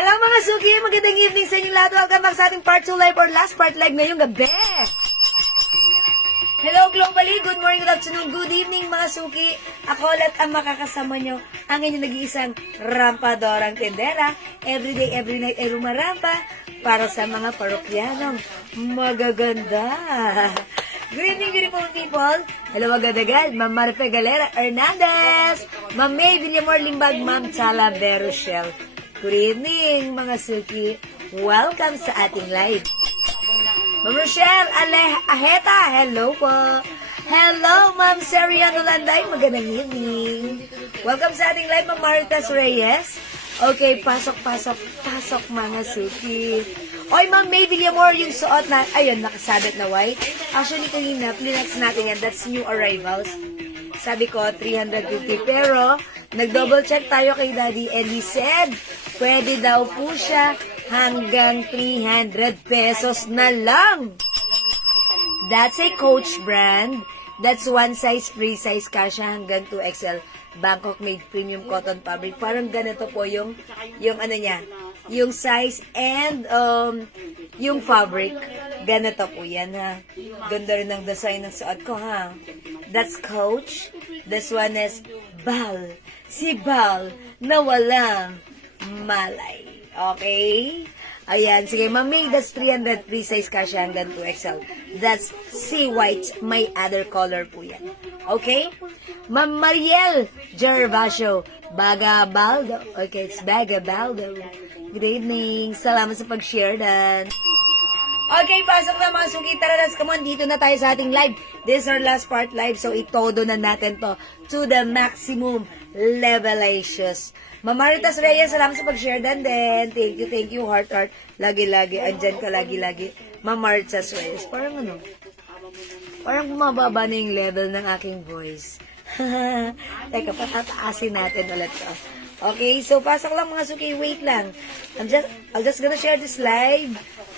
Hello mga Suki! Magandang evening sa inyong lahat. Welcome back sa ating part 2 live or last part live ngayong gabi. Hello globally! Good morning, good afternoon, good evening mga Suki. Ako ulit ang makakasama nyo, ang inyong nag-iisang rampadorang tendera. Everyday, every night ay rumarampa para sa mga parokyanong magaganda. Good evening, beautiful people. Hello agad-agad, Ma'am Marife Galera Hernandez, Ma'am May Villamor Limbag, Ma'am Chala Berushel. Good evening, mga Suki. Welcome sa ating live. Ma'am Rochelle Aheta, hello po. Hello, Ma'am Serian Olanday, magandang evening. Welcome sa ating live, Ma'am Maritas Reyes. Okay, pasok, mga Suki. Oy, Ma'am May Villamor, yung suot na, ayun, nakasabit na white. Actually, kanina, plinex natin yan, that's new arrivals. Sabi ko, 350, pero nag-double check tayo kay Daddy and he said, pwede daw po siya hanggang 300 pesos na lang. That's a Coach brand. That's one size, free size kasha hanggang 2XL. Bangkok made premium cotton fabric. Parang ganito po yung ano niya, yung size and yung fabric. Ganito po yan, ha. Ganda rin ang design ng suot ko, ha. That's Coach. This one is Bal. Si Bal na walang malay. Okay? Ayan. Sige, Mami, that's 300 free size kasha hanggang 2XL. That's sea white. May other color po yan. Okay? Ma'am Mariel Gervasio. Bagabaldo. Okay, it's Bagabaldo. Good evening. Salamat sa pag-share dan. Okay, pasok na mga Suki. Tara, let's come on. Dito na tayo sa ating live. This is our last part live. So, itodo na natin to the maximum levelations. Mamaritas Reyes, salamat sa pag-share dan din. Thank you, heart. Lagi-lagi. Andyan ka lagi-lagi. Mamaritas Reyes. Parang ano? Parang bumababa na yung level ng aking voice. Teka, patataasin natin ulit to. Okay, so pasok lang mga Suki. Wait lang. I'll just gonna share this live.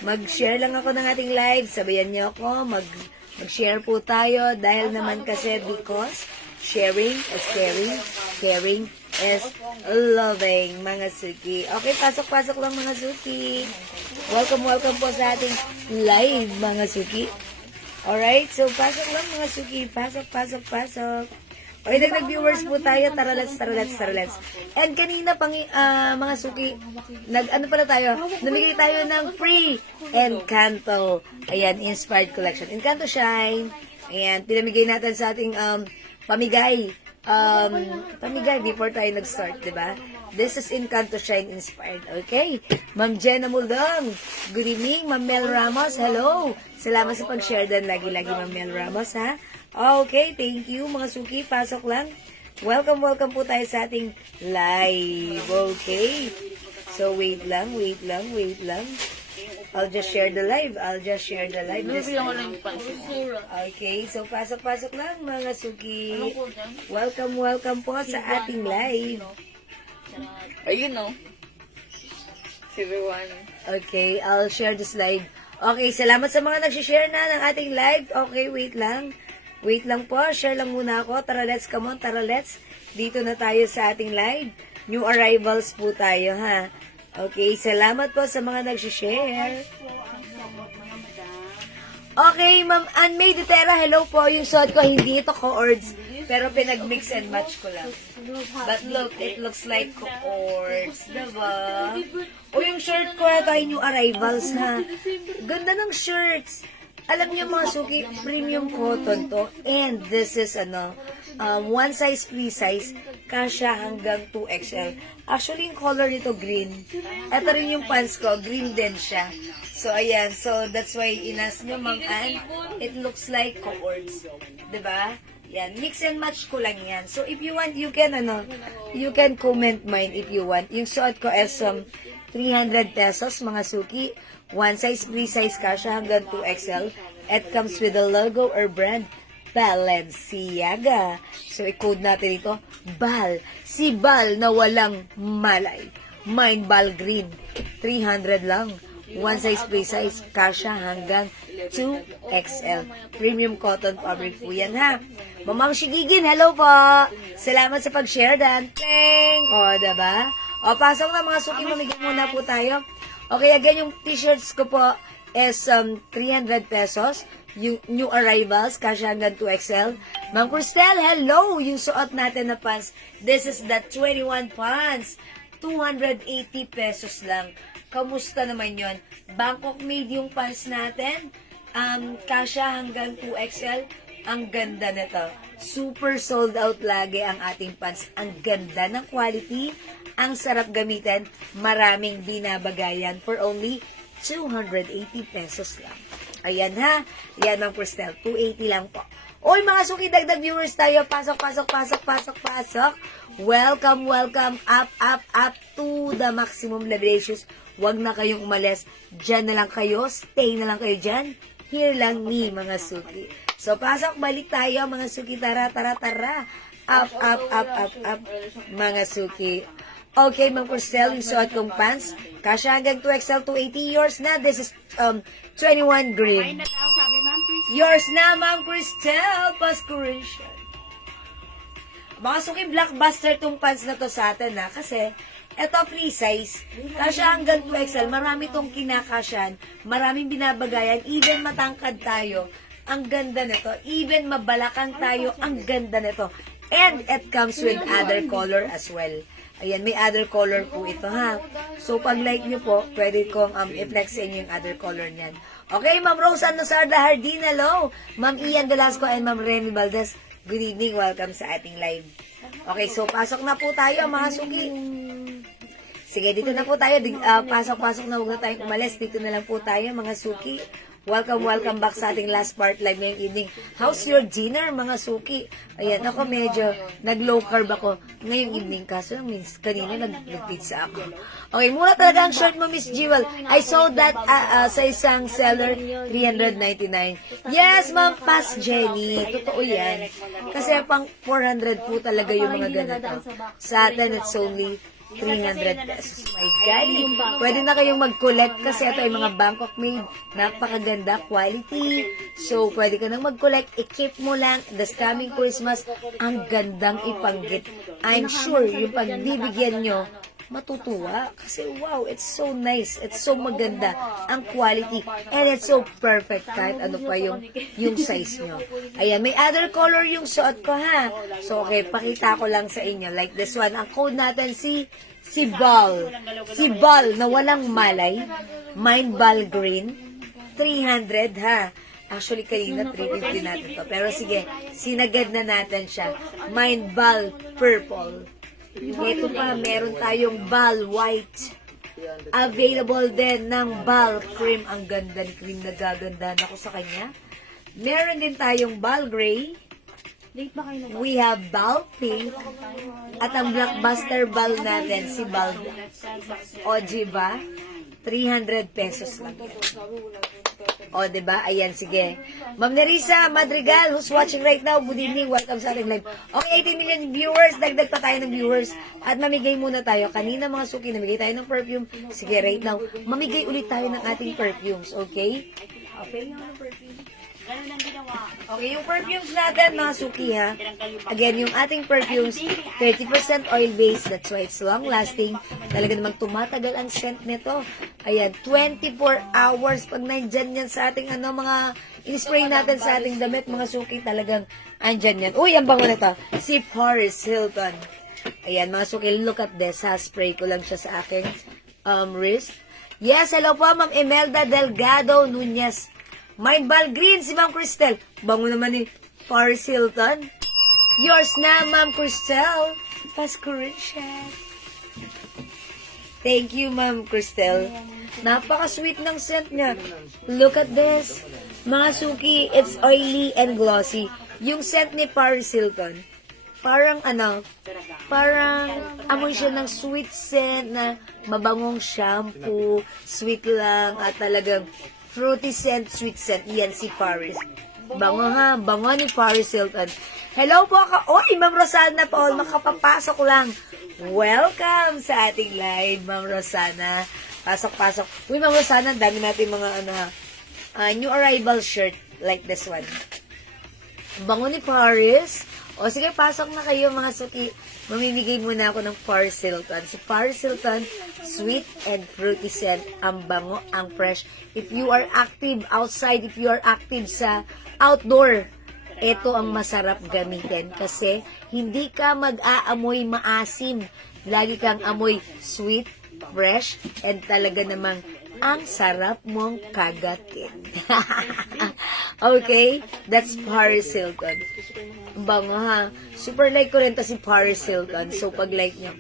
Mag-share lang ako ng ating live. Sabayan niyo ako. Mag-share po tayo. Dahil naman kasi because sharing is caring is loving, mga Suki. Okay, pasok lang mga Suki. Welcome po sa ating live, mga Suki. Alright, so pasok lang mga Suki. Pasok. Okay, nag-viewers po tayo. Tara, let's. And kanina pang mga Suki, ano pala tayo? Namigay tayo ng free Encanto. Ayan, inspired collection. Encanto Shine. Ayan, pinamigay natin sa ating pamigay before tayo nag-start, diba? This is Encanto Shine inspired. Okay? Ma'am Jenna Muldong. Good evening, Ma'am Mel Ramos. Hello. Salamat sa pag-share dan lagi-lagi, Ma'am Mel Ramos, ha? Okay, thank you, mga Suki. Pasok lang. Welcome po tayo sa ating live. Okay? So, wait lang. I'll just share the live. This time. Okay, so pasok lang, mga Suki. Welcome po sa ating live. Ayun o. Si Ruan. Okay, I'll share this live. Okay, salamat sa mga nag-share na ng ating live. Okay, wait lang. Wait lang po, share lang muna ako. Tara, let's, come on, tara, let's. Dito na tayo sa ating live. New arrivals po tayo, ha? Okay, salamat po sa mga nag-share. Okay, Ma'am Anne-May Dutera, hello po. Yung suot ko, hindi ito co-ords, pero pinag-mix and match ko lang. But look, it looks like co-ords, diba? O yung shirt ko, ito ay new arrivals, ha? Ganda ng shirts. Alam niyo mga Suki, premium cotton to. And this is, one size, free size, kasha hanggang 2XL. Actually, yung color nito, green. Ito rin yung pants ko, green din siya. So, ayan. So, that's why inas nyo, Ma'am Ann, it looks like co-ords. Diba? Yan. Mix and match ko lang yan. So, if you want, you can comment mine if you want. Yung suot ko is 300 pesos, mga Suki. One size, free size kasha hanggang 2XL. It comes with a logo or brand, Balenciaga. So, i-code natin ito, Bal. Si Bal na walang malay. Mine Bal Green. 300 lang. One size, free size, kasha hanggang 2XL. Premium cotton fabric po yan, ha? Mamang Shigigin, hello po! Salamat sa pag-share, Dan. Thank! O, diba? O, pasok na mga suki, mamigay muna po tayo. Okay, again, yung t-shirts ko po is 300 pesos. Yung new arrivals, kasya hanggang 2XL. Ma'am Cristel, hello! Yung suot natin na pants. This is the 21 pants. 280 pesos lang. Kamusta naman yon? Bangkok made yung pants natin. Kasya hanggang 2XL. Ang ganda nito. Super sold out lagi ang ating pants. Ang ganda ng quality. Ang sarap gamitin. Maraming binabagayan for only 280 pesos lang. Ayan ha. Ayan, Ma'am Cristel. 280 lang po. Oy, mga suki, dagdag viewers tayo. Pasok, pasok, pasok, pasok, pasok. Welcome, welcome. Up, up, up to the maximum leverations. Huwag na kayong umalis. Diyan na lang kayo. Stay na lang kayo dyan. Here lang ni mga suki. So, pasok, balik tayo, mga suki. Tara, tara, tara. Up, up, up, up, up. Mga suki. Okay, Ma'am Cristel, yung suot kong pants. Kasya hanggang 2XL, 280. Yours na. This is 21 green. Yours na, Ma'am Cristel. Pascuration. Mga suki, blockbuster tong pants na to sa atin, ha? Kasi, eto free size. Kasya hanggang 2XL. Marami tong kinakasyan. Maraming binabagayan. Even matangkad tayo. Ang ganda nito. Even mabalakang tayo. Ang ganda nito. And it comes with other color as well. Ayan, may other color po ito, ha. So, pag like nyo po, pwede kong i-flex sa inyo yung other color niyan. Okay, Ma'am Rose Anusarda Hardin, hello. Ma'am Ian Velasco and Ma'am Remy Valdez, good evening, welcome sa ating live. Okay, so pasok na po tayo, mga suki. Sige, dito na po tayo. Pasok-pasok na, huwag na tayong umalis. Dito na lang po tayo, mga suki. Welcome, welcome back sa ating last part live ngayong evening. How's your dinner, mga suki? Ayan, ako medyo nag-low carb ako ngayong evening. Kaso lang, kanina nag-pizza ako. Okay, mura talaga ang shirt mo, Miss Jewel. I saw that sa isang seller, 399. Yes, Ma'am Pas Jenny. Totoo yan. Kasi pang 400 po talaga yung mga ganito. Sa atin, it's only 300 pesos. My God. Pwede na kayong mag-collect kasi ito ay mga Bangkok made. Napakaganda quality. So, pwede ka nang mag-collect. I-keep mo lang. This coming Christmas, ang gandang ipanggit. I'm sure yung pagbibigyan nyo, matutuwa. Kasi wow, it's so nice. It's so maganda. Ang quality. And it's so perfect kahit ano pa yung size nyo. Ayan, may other color yung suot ko, ha. So, okay, pakita ko lang sa inyo. Like this one. Ang code natin si Bal. Si Bal na walang malay. Mind Ball Green. 300, ha. Actually, kanina 350 natin to. Pero sige, sinagad na natin siya. Mind Ball Purple. Ito pa, meron tayong ball white. Available din ng ball cream. Ang ganda ni cream, nagagandahan ako sa kanya. Meron din tayong ball gray. We have ball pink. At ang blockbuster ball natin, si ball OG ba? 300 pesos lang yan. O, diba? Ayan, sige. Ma'am Nerissa Madrigal, who's watching right now, good evening, welcome sa ating live. Okay, 18 million viewers, dagdag pa tayo ng viewers. At mamigay muna tayo. Kanina mga suki, namigay tayo ng perfume. Sige, right now, mamigay ulit tayo ng ating perfumes, okay? Okay, yung perfume. Okay, yung perfumes natin, mga suki, ha? Again, yung ating perfumes, 30% oil-based. That's why it's long-lasting. Talaga namang tumatagal ang scent nito. Ayan, 24 hours pag nandyan yan sa ating, mga in-spray natin sa ating damit, mga suki, talagang andyan yan. Uy, ang bango nito. Si Paris Hilton. Ayan, mga suki, look at this, ha? Spray ko lang siya sa aking wrist. Yes, hello po, Ma'am Imelda Delgado Nunez. Mind Ball Green, si Ma'am Cristel. Bango naman ni Paris Hilton. Yours na, Ma'am Cristel. Pascuration. Thank you, Ma'am Cristel. Napaka-sweet ng scent niya. Look at this. Mga suki, it's oily and glossy. Yung scent ni Paris Hilton, parang amoy siya ng sweet scent na mabangong shampoo, sweet lang, at talagang fruity scent, sweet scent. Yan si Paris. Bango, ha? Bango ni Paris Hilton. Hello po ako. Oy, Ma'am Rosana Paul, makapapasok lang. Welcome sa ating live, Ma'am Rosana. Pasok-pasok. Uy, Ma'am Rosana, dami natin mga new arrival shirt like this one. Bango ni Paris. O sige, pasok na kayo mga suki. Mamimigay muna ako ng Paris Hilton. Si Paris Hilton, sweet and fruity scent. Ang bango, ang fresh. If you are active outside, if you are active sa outdoor, ito ang masarap gamitin kasi hindi ka mag-aamoy maasim. Lagi kang amoy sweet, fresh, and talaga namang ang sarap mong kagatin. Okay? That's Paris Hilton. Bango ha. Super like ko rin to si Paris Hilton. So pag like nyo.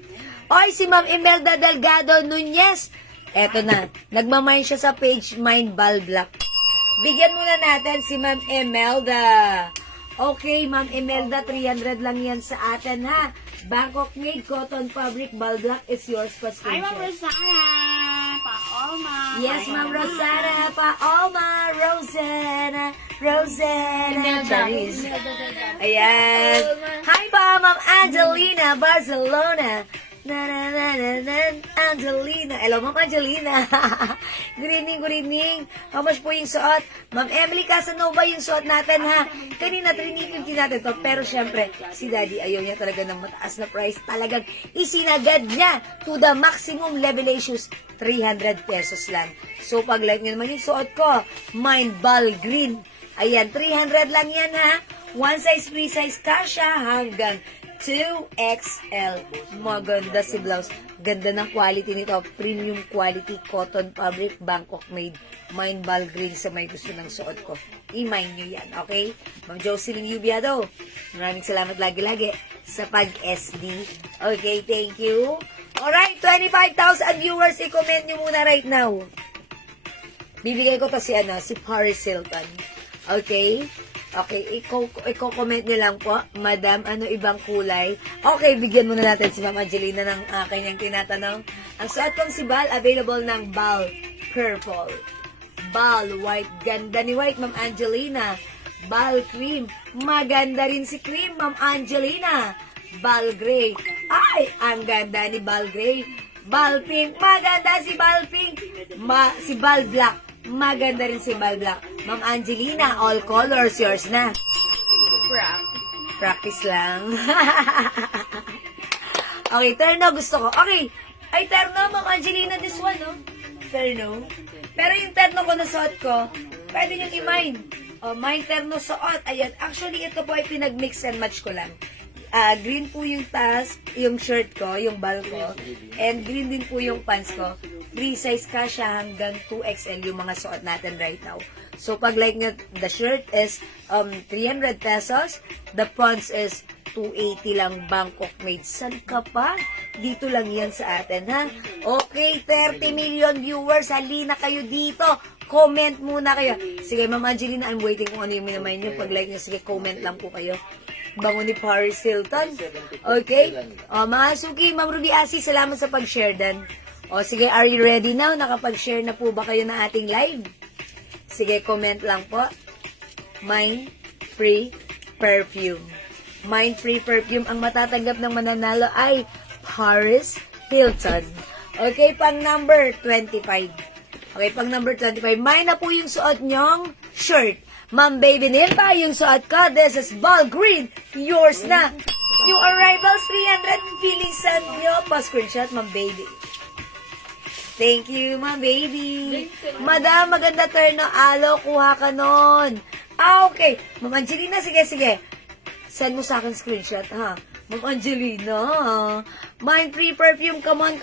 Oy, si Ma'am Imelda Delgado Nunez. Eto na. Nagmamine siya sa page Mind Ball Black. Bigyan muna natin si Ma'am Imelda. Okay, Ma'am Imelda, 300 lang yan sa atin ha. Bangkok made cotton fabric ball black is yours pa Hi, Ma'am screenshot. Rosana! Paolma! Yes, Ma'am Rosana, Paolma, Rosana, Charis. Ayan. Hi pa, Ma'am Angelina, Barcelona. Angelina. Hello, Ma'am Angelina. Good evening. How much po yung suot? Ma'am Emily Casanova yung suot natin, ha? Kanina, 350 natin to. Pero syempre, si Daddy ayaw niya talaga ng mataas na price. Talagang isinagad niya to the maximum level issues. 300 pesos lang. So, pag like nyo naman yung suot ko, Mind Ball Green. Ayan, 300 lang yan, ha? One size, free size, kasha hanggang 2XL. Maganda si blouse. Ganda ng quality nito. Premium quality cotton fabric, Bangkok made. Mind Ball Green sa may gusto ng suot ko. I-mind nyo yan, okay? Ma'am Jocelyn Yubiado, maraming salamat lagi-lagi sa pag-SD. Okay, thank you. Alright, 25,000 viewers. I-comment nyo muna right now. Bibigay ko to si Paris Hilton. Okay? Okay, i-comment nyo lang po, Madam, ano ibang kulay? Okay, bigyan muna natin si Ma'am Angelina ng kanyang tinatanong. Ang suot kong si Bal, available ng Bal Purple. Bal White, ganda ni White, Ma'am Angelina. Bal Cream, maganda rin si Cream, Ma'am Angelina. Bal Gray, ay, ang ganda ni Bal Gray. Bal Pink, maganda si Bal Pink. Si Bal Black, maganda rin si Bal Black. Ma'am Angelina, all colors, yours na. Practice lang. Okay, terno gusto ko. Okay. Ay, terno, Ma'am Angelina, this one, no? Terno. Pero yung terno ko na suot ko, pwede nyo i-mine. Oh, mine terno suot. Ayan. Actually, ito po ay pinag-mix and match ko lang. Green po yung task, yung shirt ko, yung bal ko. And green din po yung pants ko. Free size kasha hanggang 2XL yung mga suot natin right now. So, pag like nyo, the shirt is 300 pesos. The pants is 280 lang, Bangkok made. San ka pa? Dito lang yan sa atin, ha? Okay, 30 million viewers. Halina kayo dito. Comment muna kayo. Sige, Ma'am Angelina, I'm waiting kung ano yung minamay nyo. Pag like nyo, sige, comment lang po kayo. Bango ni Paris Hilton. Okay? O, mga suki, Ma'am Ruby Asi, salamat sa pag-share dan. O, sige, are you ready now? Nakapag-share na po ba kayo ng ating live? Sige, comment lang po. Mind Free Perfume. Mind Free Perfume. Ang matatanggap ng mananalo ay Paris Hilton. Okay, pang number 25. Okay, pang number 25. Mine na po yung suot nyong shirt. Ma'am Baby Nilpa, yung suot ko. This is Ball Green. Yours na. Yung arrivals, 300. Bilisan nyo. Pa-screenshot, Ma'am Baby. Thank you, Ma'am Baby. Madam, maganda terno. Alo, kuha ka nun. Okay. Ma'am Angelina, sige. Send mo sa akin screenshot, ha? Ma'am Angelina. Mind Free Perfume. Come on.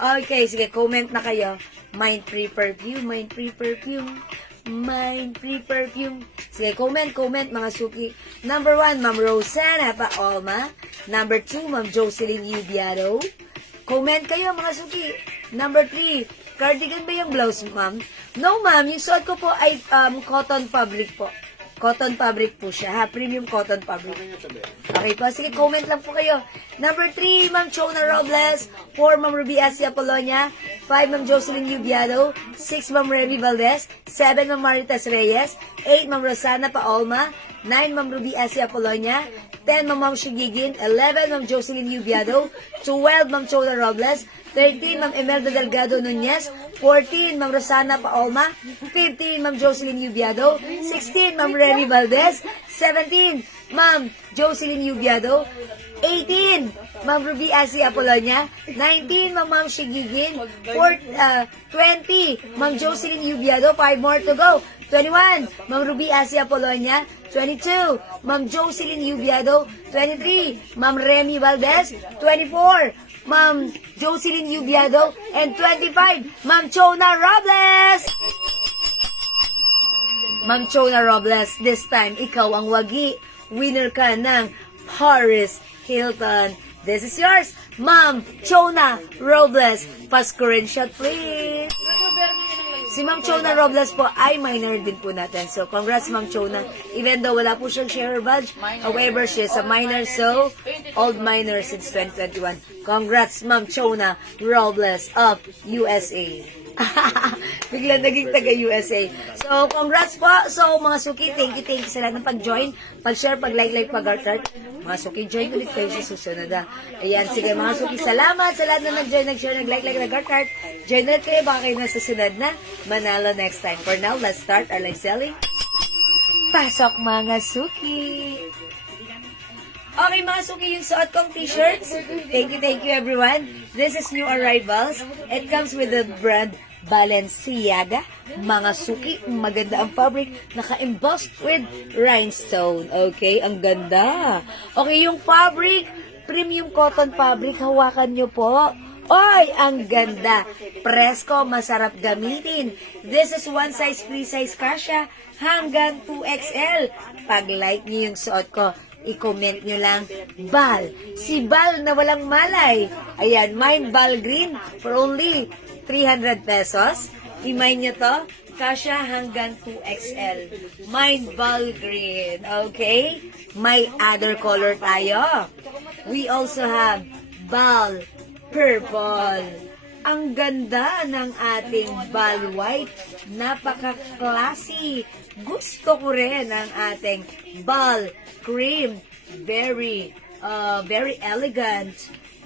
Okay, sige. Comment na kayo. Mind Free Perfume. Sige, comment, mga suki. Number 1, Ma'am Rosana Paolma. Number 2, Ma'am Jocelyn Yubiado. Comment kayo, mga suki. Number 3, cardigan ba yung blouse, ma'am? No, ma'am. Yung suot ko po ay cotton fabric po. Cotton fabric po siya, ha? Premium cotton fabric. Okay po. Sige, comment lang po kayo. Number 3, Ma'am Chona Robles. 4, Ma'am Ruby Asia Polonia. 5, Ma'am Jocelyn Yubiado. 6, Ma'am Remy Valdez. 7, Ma'am Maritas Reyes. 8, Ma'am Rosana Paolma. 9, Ma'am Ruby Asia Polonia. 10, Ma'am Shigigin. 11, Ma'am Jocelyn Yubiado. 12, Ma'am Chona Robles. 13, Ma'am Imelda Delgado Nunez. 14, Ma'am Rosana Paolma. 15, Ma'am Jocelyn Yubiado. 16, Ma'am Remy Valdez. 17, Ma'am Jocelyn Yubiado. 18, Ma'am Ruby Asi Apolonia. 19, Ma'am Shigigin. 20, Ma'am Jocelyn Yubiado. 5 more to go. 21, Ma'am Ruby Asi Apolonia. 22, Ma'am Jocelyn Yubiado. 23, Ma'am Remy Valdez. 24, Ma'am Jocelyn Yubiado. And 25, Ma'am Chona Robles. Ma'am Chona Robles, this time, ikaw ang wagi. Winner ka ng Paris Hilton. This is yours, Ma'am Chona Robles. Pa-screenshot, please. Si Ma'am Chona Robles po ay minor din po natin. So, congrats, Ma'am Chona. Even though wala po siyang share badge, however, she is a minor, so, old minor since 2021. Congrats, Ma'am Chona Robles of USA. Bigla naging taga-USA. So, congrats po. So, mga suki, thank you sa lahat ng pag-join, pag-share, pag-like, pag-heart. Mga suki, join ulit kayo sa susunod. Ayan, sige mga suki, salamat sa lahat na nag-join, nag-share, nag-like, nag-heart. Join ulit kayo, baka kayo na susunod na manalo next time. For now, let's start our live selling. Pasok mga suki! Okay mga suki, yung suot kong t-shirts. Thank you everyone. This is new arrivals. It comes with the brand Balenciaga. Mga suki, maganda ang fabric. Naka-embossed with rhinestone. Okay, ang ganda. Okay, yung fabric, premium cotton fabric. Hawakan nyo po. Oy, ang ganda. Presko, masarap gamitin. This is one size, free size kasya hanggang 2XL. Pag-like nyo yung suot ko, i-comment nyo lang, Bal. Si Bal na walang malay. Ayan, mine Bal Green for only 300 pesos. I-mine nyo to, kasya hanggang 2XL. Mine Bal Green. Okay? May other color tayo. We also have Bal Purple. Ang ganda ng ating Bal White. Napaka-classy. Gusto ko rin ang ating Bal Cream. Very elegant.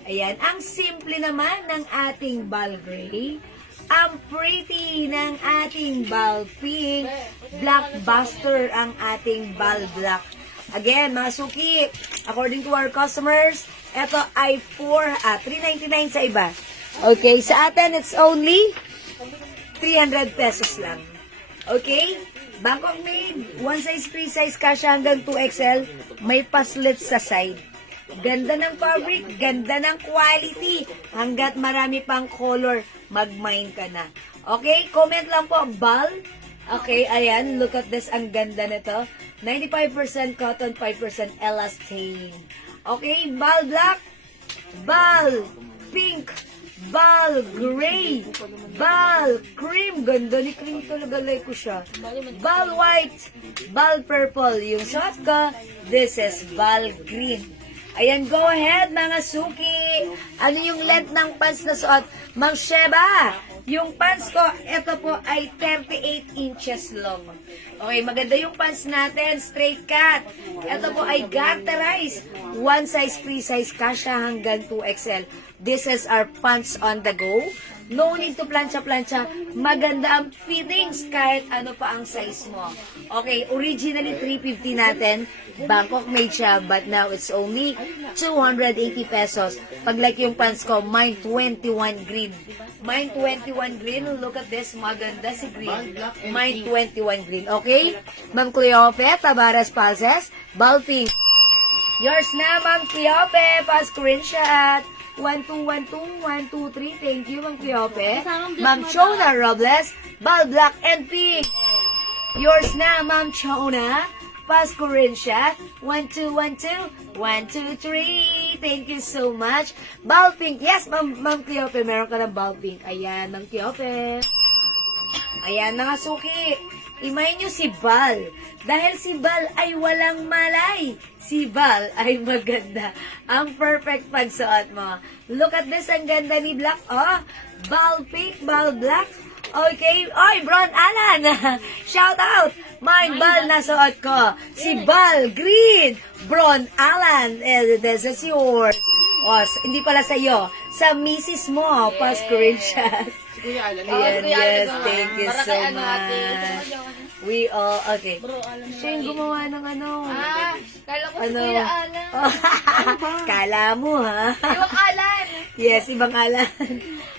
Ayan. Ang simple naman ng ating Bal Gray. Ang pretty ng ating Bal Pink. Blockbuster ang ating Bal Black. Again, mga suki, according to our customers, ito ay 399 sa iba. Okay, sa atin, it's only 300 pesos lang. Okay? Bangkok made, one size, free size, kasya hanggang 2XL, may paslit sa side. Ganda ng fabric, ganda ng quality, hanggat marami pang color, mag-mine ka na. Okay, comment lang po, Bal. Okay, ayan, look at this, ang ganda nito. 95% cotton, 5% elastane. Okay, Bal Black, Bal Pink, Bal Gray, Bal Cream. Ganda ni Cream talaga, like ko siya. Bal White, Bal Purple. Yung suot ko, this is Bal Green. Ayan, go ahead mga suki. Ano yung length ng pants na suot? Ma'am Sheba, yung pants ko, ito po ay 38 inches long. Okay, maganda yung pants natin, straight cut. Ito po ay garterized. One size, free size, kasya hanggang 2XL. This is our pants on the go. No need to plancha-plancha. Maganda ang fittings kahit ano pa ang size mo. Okay, originally 350 natin. Bangkok made siya, but now it's only 280 pesos. Pag like yung pants ko, mine 21 green. Mine 21 green. Look at this. Maganda si green. Mine 21 green. Okay? Ma'am Cleope, Tabaras Palses, Balping. Yours na, Ma'am Cleope. Pa-screenshot. 1212, 123. Thank you, Ma'am Cleope. Ma'am Chona Robles, Bal Black and Pink. Yours na, Ma'am Chona. Pa-screenshot. 1212, 123. Thank you so much. Bal Pink. Yes, Ma'am Cleope, meron ka ng Bal Pink. Ayan, Ma'am Cleope. Ayan, mga suki. Imay nyo si Bal. Dahil si Bal ay walang malay. Si Bal ay maganda. Ang perfect pagsuot mo. Look at this, ang ganda ni Black. Oh, Bal Pink, Bal Black. Okay. Oy, Bron Alan. Shout out. My Bal na suot ko. Si Bal Green. Bron Alan. This is yours. Oh, hindi pala sa'yo. Sa misis mo. Pa-screenshot. Ayan, yes. Thank you so much. We all, okay. Bro, alam mo. Siya yung gumawa ng ano. Kala ko si Ano? Kuya Alan. Kala mo, ha? Yung Alan. Yes, ibang alan.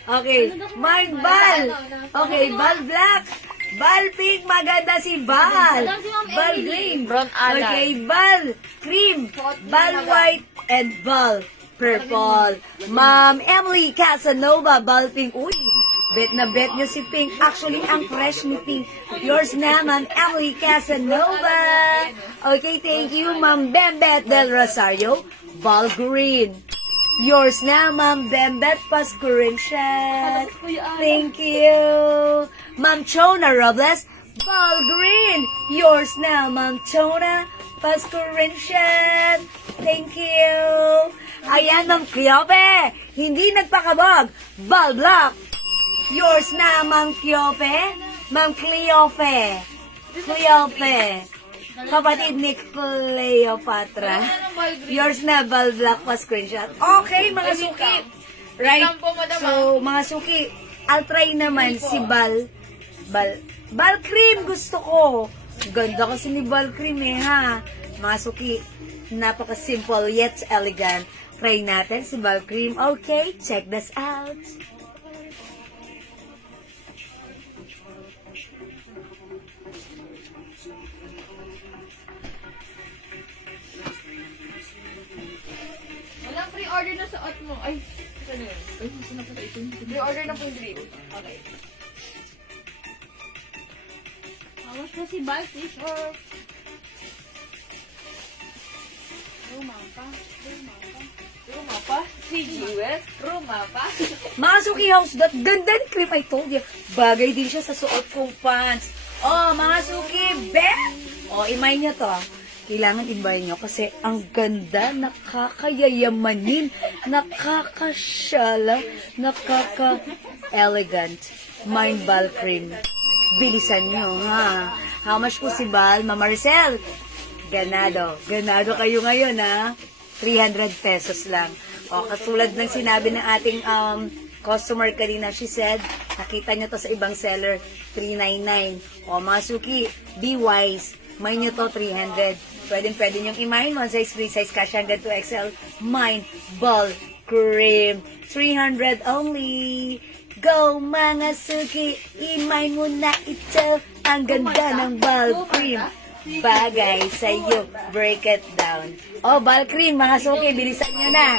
Okay, Mind Bal. Okay, Bal Black. Bal Pink, maganda si Bal. Bal Green. Brown Alan. Okay, Bal Cream. Bal White and Bal Purple. Ma'am Emily Casanova, Bal Pink. Uy, bet na bet nyo si Pink. Actually, ang fresh ni Pink. Yours na, Ma'am Emily Casanova. Okay, thank you, Ma'am Bembet Del Rosario, Bal Green. Yours na, Ma'am Bembet Pascurinsian. Thank you. Ma'am Chona Robles, Bal Green. Yours na, Ma'am Chona Pascurinsian. Thank you. Ayan, Ma'am Cleope. Hindi nagpakabog. Bal Black. Yours na, Ma'am Cleope. Ma'am Cleope. Cleope. Kapatid ni Cleopatra. Yours na, Bal Black pa screenshot. Okay, mga suki. Right. So, mga suki, I'll try naman si Bal Cream gusto ko. Ganda kasi ni Bal Cream eh, ha. Mga suki, napaka-simple yet elegant. Try natin si Bal Cream. Okay, check this out. Walang pre-order na suot mo. Ay, ano yun? Ay, sino pa ito? Pre-order na po yung drip. Okay. Awas ko si Bal T-shirt. Rumapa. Rumapa? Si Jewel? Rumapa? Mga suki house, that ganda ni Cream, I told you. Bagay din siya sa suot kong pants. Oh, mga suki, bet! Oh, imay niyo to. Kailangan imay niyo kasi ang ganda, nakakayayamanin, nakakasyala, nakaka-elegant. Mind Bal Cream. Bilisan niyo, ha? How much po si Bal? Mama Maricel? Ganado. Ganado kayo ngayon, ha? 300 pesos lang. O, katulad ng sinabi ng ating customer kanina, she said, nakita nyo to sa ibang seller, 399. O, mga suki, be wise. May nyo to, 300. Pwede nyo imahin, 1 size, 3 size, kasha hanggang 2XL. Mind Bal Cream. 300 only. Go, mga suki, imay mo na ito. Ang ganda ng Bal Cream. Bagay sa iyo. Break it down. Oh, Bal Cream, mga suki, bilisan nyo na.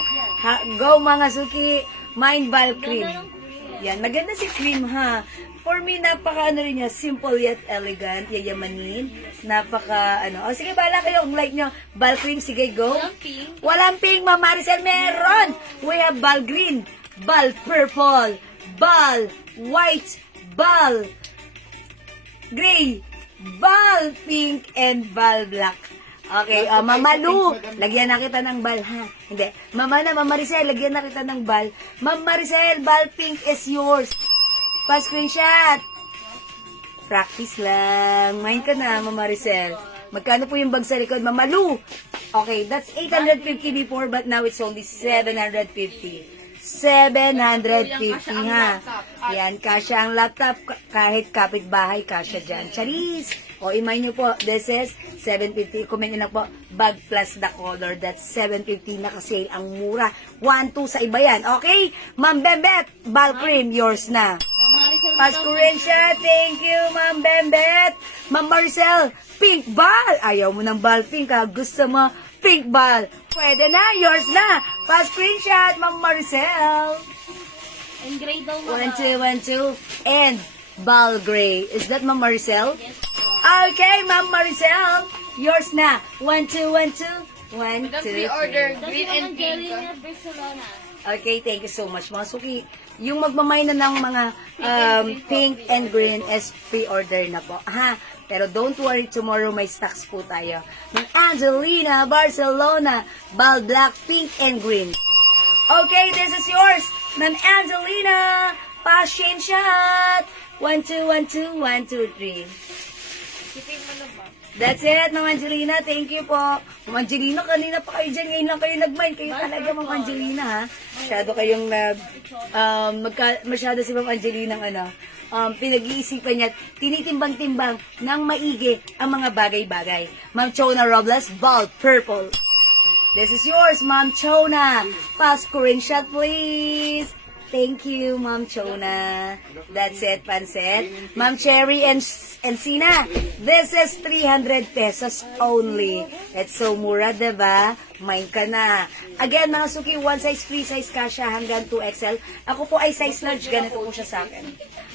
Go, mga suki. Mind Bal Cream. Yan, maganda si Cream, ha. For me, napaka ano rin niya, simple yet elegant, yayamanin. Napaka ano. O sige, bala kayo, kung like nyo. Bal Cream, sige, go. Walang pink, Ma'am Maricel, meron. We have Bal Green, Bal Purple, Bal White, Bal Gray, Bal Pink, and Bal Black. Okay, Mama Lu, lagyan na kita ng bal, ha? Hindi. Mama Maricel, lagyan na kita ng bal. Ma'am Maricel, Bal Pink is yours. Pa-screenshot. Practice lang. Main ka na, Mama Maricel. Magkano po yung bag sa likod, Mama Lu? Okay, that's 850 before, but now it's only 750. 750, ha? Yan, kasya ang laptop. Kahit kapitbahay, kasya dyan. Charis! O, imay nyo po. This is 750. Comment nyo lang po. Bag plus the color. That's 750. Nakasale. Ang mura. 1-2 sa iba yan. Okay? Ma'am Bembet, Bal Cream, yours na. Pascurencia, thank you, Ma'am Bembet. Ma'am Maricel, pink ball. Ayaw mo ng ball pink, ha? Gusto mo pink ball. Pwede na, yours na. Pa-screenshot, Ma'am Maricel. And gray daw 1, 2, 1, 2. And ball gray. Is that Ma'am Maricel? Yes. Okay, Ma'am Maricel. Yours na. 1, 2, 1, 2. 1, 2, The pre-order, 3. green and pink. Barcelona. Okay, thank you so much, mga suki. Yung magmamay na ng mga pink and green is pre-order na po. Ha? Pero don't worry, tomorrow may stocks po tayo. Ng Angelina, Barcelona, Bal Black, pink and green. Okay, this is yours. Ma'am Angelina, passion shot. 1, 2, 1, 2, 1, 2, 3. Shipping mo na ba? That's it, Ma'am Angelina. Thank you po. Ma'am Angelina, kanina pa kayo dyan. Ngayon lang kayo nag-mind. Kayo talaga, Ma'am Angelina, ha? Masyado kayong masyado si Ma'am Angelina pinag-iisipan niya, tinitimbang-timbang ng maigi ang mga bagay-bagay. Ma'am Chona Robles, Bald Purple. This is yours, Ma'am Chona. Pass screenshot, please. Thank you, Ma'am Chona. That's it, Pansit. Ma'am Cherry and Sina, this is 300 pesos only. It's so mura, diba? Main ka na. Again, mga suki, one size, free size ka siya hanggang 2XL. Ako po ay size large, ganito po siya sa akin.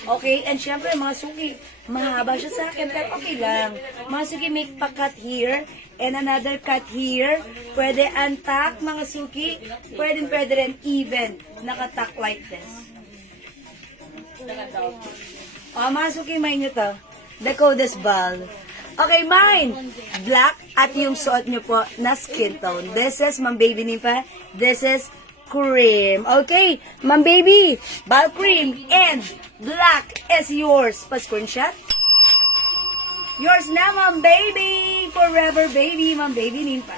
Okay, and syempre, mga suki, mahaba siya sa akin, pero okay lang. Mga suki, make pa cut here, and another cut here. Pwede untuck, mga suki. Pwede rin even. Nakatak like this. Mga suki, main nyo to. The coldest ball. Okay, mine. Black at yung suot nyo po na skin tone. This is Ma'am Baby Nympha. This is cream. Okay, Ma'am Baby, ball cream and black is yours. Pa-screenshot. Yours na, Ma'am Baby. Forever baby, Ma'am Baby Nympha.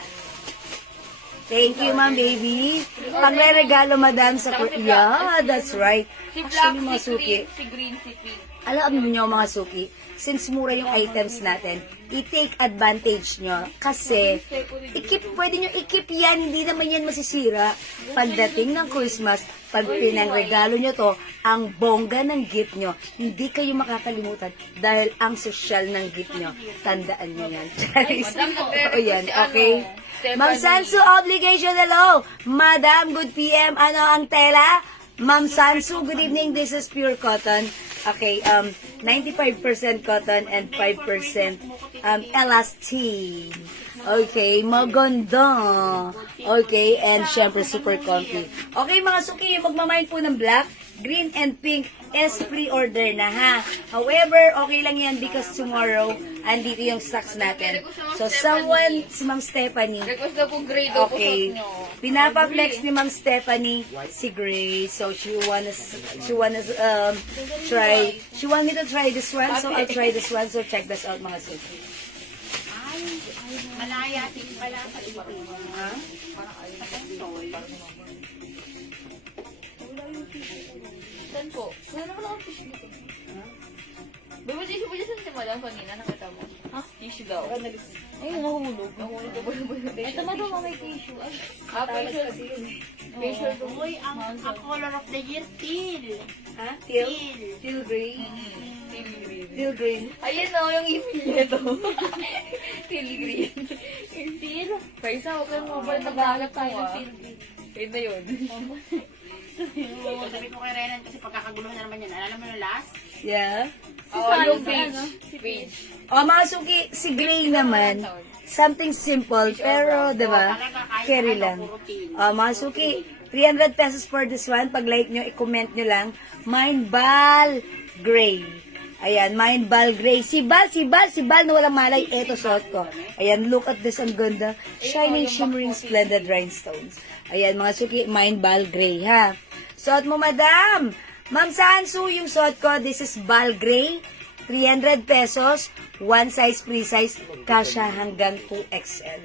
Thank you, Ma'am Baby. Pagre-regalo, madam, sa... Yeah, that's right. Si black, Actually, mga si suki, green, si green, si pink. alam niyo mga suki, since mura yung items natin, i-take advantage nyo. Kasi, pwede nyo i-keep yan, hindi naman yan masisira. Pagdating ng Christmas, pag pinangregalo nyo to, ang bongga ng gift nyo, hindi kayo makakalimutan dahil ang social ng gift nyo. Tandaan nyo yan. Charis. Oo yan, okay? Ma'am Sansu, obligation, hello. Madam, good PM. Ano ang tela? Ma'am Sansu, good evening. This is pure cotton. Okay, 95% cotton and 5% elastin. Okay, maganda. Okay, and syempre super comfy. Okay, mga suki, yung magmamain po ng black, green, and pink is pre-order na, ha? However, okay lang yan because tomorrow, andito yung stocks natin. So, someone, si Ma'am Stephanie, Request daw po grade daw po okay, suot nyo. pinapa-flex ni Ma'am Stephanie si Grace. So, she wanna try, she want me to try this one, so I'll try this one. So, check this out, mga suki. Malaya, pala sa iba. Ha? Saan po? Wala naman akong tissue dito. Baby, tissue po dyan saan si madam kanina? Nakita mo? Ha? Tissue daw. Ay, nahulog. Nahulog ko ba yung Ito madama may tissue. Ay, facial. Facial ko. uy, ang color of the year, teal. Ha? Teal? Teal green? Teal green? Ayun o, yung ipin niya to. Teal green. Teal? Kaisa, huwag kang mobile na balat tayo. Ayun na yun. Sabi ko kay Renan kasi pagkakaguluhan na naman yan. Alam mo yung last? Yeah. Oo, yung page. Page. O, mga suki, si Gray naman, something simple, pero, di ba, carry lang. O, mga suki, 300 pesos for this one. Pag like nyo, i-comment nyo lang, Mine Ball Gray. Ayan, Mine Ball Gray. Si Bal na walang malay, eto suot ko. Ayan, look at this, ang ganda. Shining, shimmering, splendid rhinestones. Ayan, mga suki, Mine Ball Gray, ha. Suot mo, madam. Ma'am Sansu, yung suot ko, this is Ball Gray. 300 pesos, one size, free size, kasha hanggang 2XL.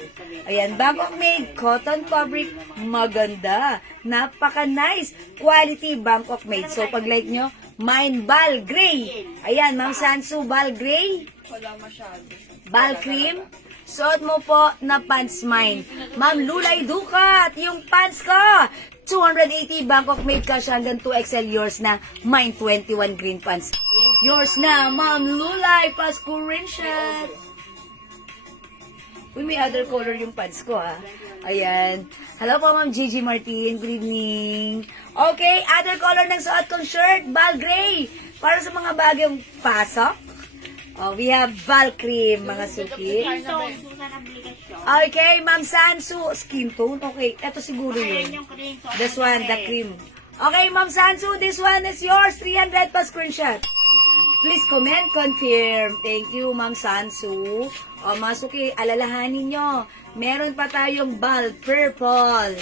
Ayan, Bangkok made, cotton fabric, maganda. Napaka-nice. Quality Bangkok made. So, pag like nyo, Mine Ball Gray. Ayan, Ma'am Sansu, Ball Gray. Wala masyado. Ball cream. Suot mo po na pants mine. Ma'am Lulay Dukat, yung pants ko. 280 Bangkok made ka siya hanggang 2XL, yours na. Mine 21 green pants. Yours na, Ma'am Lulay. Pasko rin siya. Uy, may other color yung pants ko, ha. Ayan. Hello po, Ma'am Gigi Martin. Good evening. Okay, other color ng suot kong shirt. Ball gray. Para sa mga bagyong pasok. Oh, we have ball cream, mga suki. Okay, Ma'am Sansu, skin tone. Okay, eto siguro yun. This one, the cream. Okay, Ma'am Sansu, this one is yours. 300 pa screenshot. Please comment, confirm. Thank you, Ma'am Sansu. O, mga suki, alalahanin nyo. Meron pa tayong ball purple.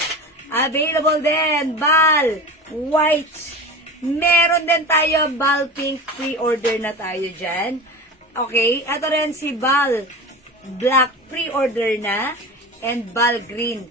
Available din, ball white. Meron din tayo ball pink. Pre-order na tayo dyan. Okay, ito rin si ball Black pre-order na. And Bal Green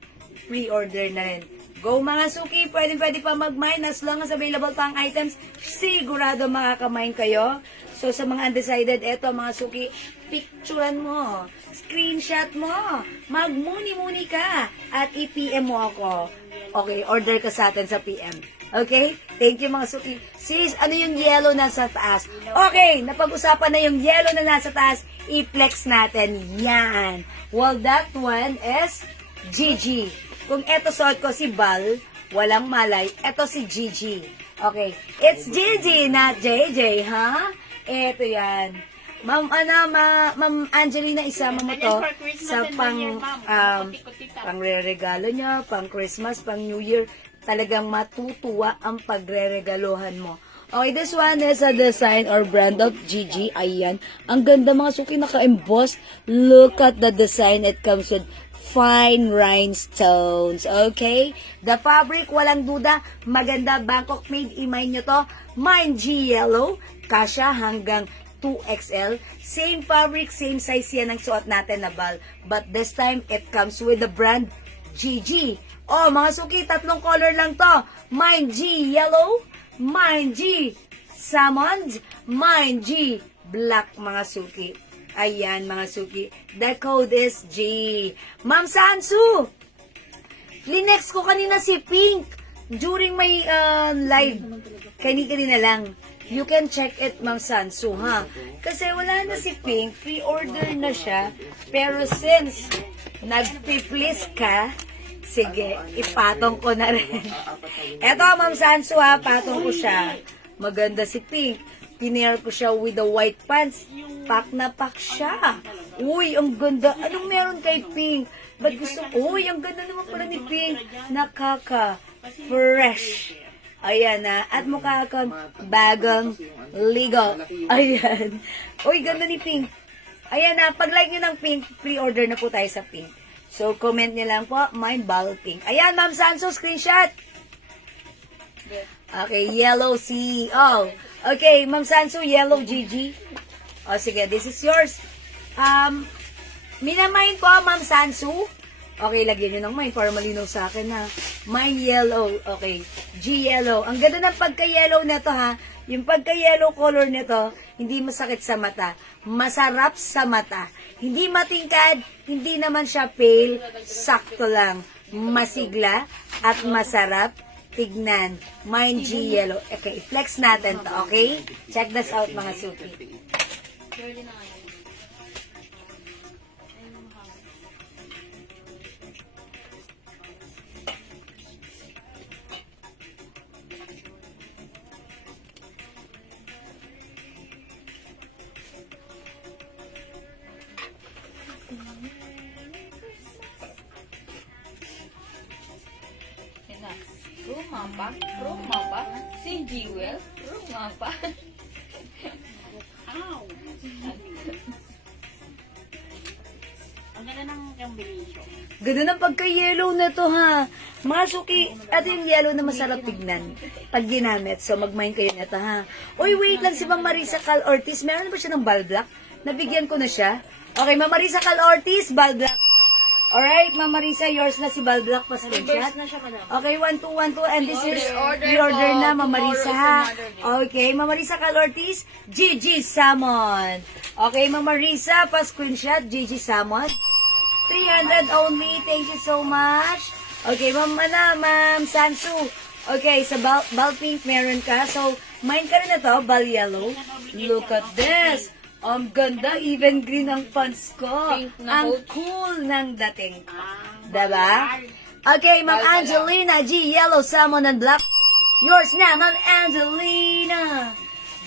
pre-order na rin. Go mga suki, pwede pa mag-mine as long as available pa ang items. Sigurado makakamain kayo. So sa mga undecided, eto mga suki, picturean mo, screenshot mo, magmuni-muni ka, at i-PM mo ako. Okay, order ka sa atin sa PM. Okay? Thank you mga suki. Sis, ano yung yellow na sa taas? Okay, napag-usapan na yung yellow na nasa taas, i-flex natin. Yan. Well, that one is Gigi. Kung eto suot ko si Bal, walang malay, eto si Gigi. Okay, it's Gigi, not JJ, ha? Eto yan. Ma'am Angelina, isama mo to sa pang-re-regalo niya, pang Christmas, pang New Year. Talagang matutuwa ang pagre-regaluhan mo. Okay, this one is a design or brand of Gigi. Ayan. Ang ganda mga suki, naka-embossed. Look at the design. It comes with fine rhinestones. Okay? The fabric, walang duda, maganda, Bangkok made. Imay nyo to. Mine G Yellow. Kasha hanggang 2XL. Same fabric, same size yan ang suot natin na Bal. But this time, it comes with the brand GG. Oh, mga suki, tatlong color lang to. Mine G Yellow, Mine G Salmon, Mine G Black, mga suki. Ayan, mga suki. The code is G. Ma'am Sansu, linex ko kanina si Pink during my live. Kanina lang. You can check it, Ma'am Sansu, ha? Kasi wala na si Pink. Pre-order na siya. Pero since nag-please ka, sige, ipatong ko na rin. Eto, Ma'am Sansu, ha? Patong ko siya. Maganda si Pink. Pinair ko siya with the white pants. Pack na pack siya. Uy, ang ganda. Anong meron kay Pink? Ba't gusto? Uy, ang ganda naman pala ni Pink. Nakaka-fresh. Ayan na. At mukha kang bagong ligo. Ayan. Uy, ganda ni Pink. Ayan na. Pag-like nyo ng Pink, pre-order na po tayo sa Pink. So, comment nyo lang po, mine Bal Pink. Ayan, Ma'am Sanso, screenshot. Okay, yellow C. Oh, okay, Ma'am Sansu, yellow GG. O, sige, this is yours. Minamain po, Ma'am Sansu. Okay, lagyan nyo ng mine para malinaw sa akin, ha. Mine yellow. Okay, G yellow. Ang ganda ng pagka-yellow nito, ha. Yung pagka-yellow color nito, hindi masakit sa mata. Masarap sa mata. Hindi matingkad, hindi naman siya pale. Sakto lang. Masigla at masarap tignan. Mine G yellow. Okay, flex natin to, okay? Check this out, mga suki. Rumapa, si Jewel, rumapa. Ow! Ang ganda ng combination. Ganda ng pagka-yellow na to, ha. Mga suki, at yung yellow na masarap tignan pag ginamit. So, mag-mine kayo nito, ha. Uy, wait lang, si Ma'am Marisa Cal Ortiz. Meron ba siya ng Bal Black? Nabigyan ko na siya. Okay, Ma'am Marisa Cal Ortiz, Bal Black. Alright, Ma'am Marisa, yours na si Bal Black pa screenshot. Okay, 1212, and this is pre-order na, Ma'am Marisa, ha. Okay, Ma'am Marisa Cal Ortiz, Gigi Salmon. Okay, Ma'am Marisa, pa screenshot, Gigi Salmon. 300 only, thank you so much. Okay, Ma'am Sansu. Okay, sa Bal Pink meron ka. So, mine ka rin na to, Bal Yellow. Look at this. Ang ganda, even green ang pants ko. Ang cool ng dating ko. Diba? Okay, Ma'am Angelina, G, Yellow, Salmon, and Black. Yours na, Ma'am Angelina.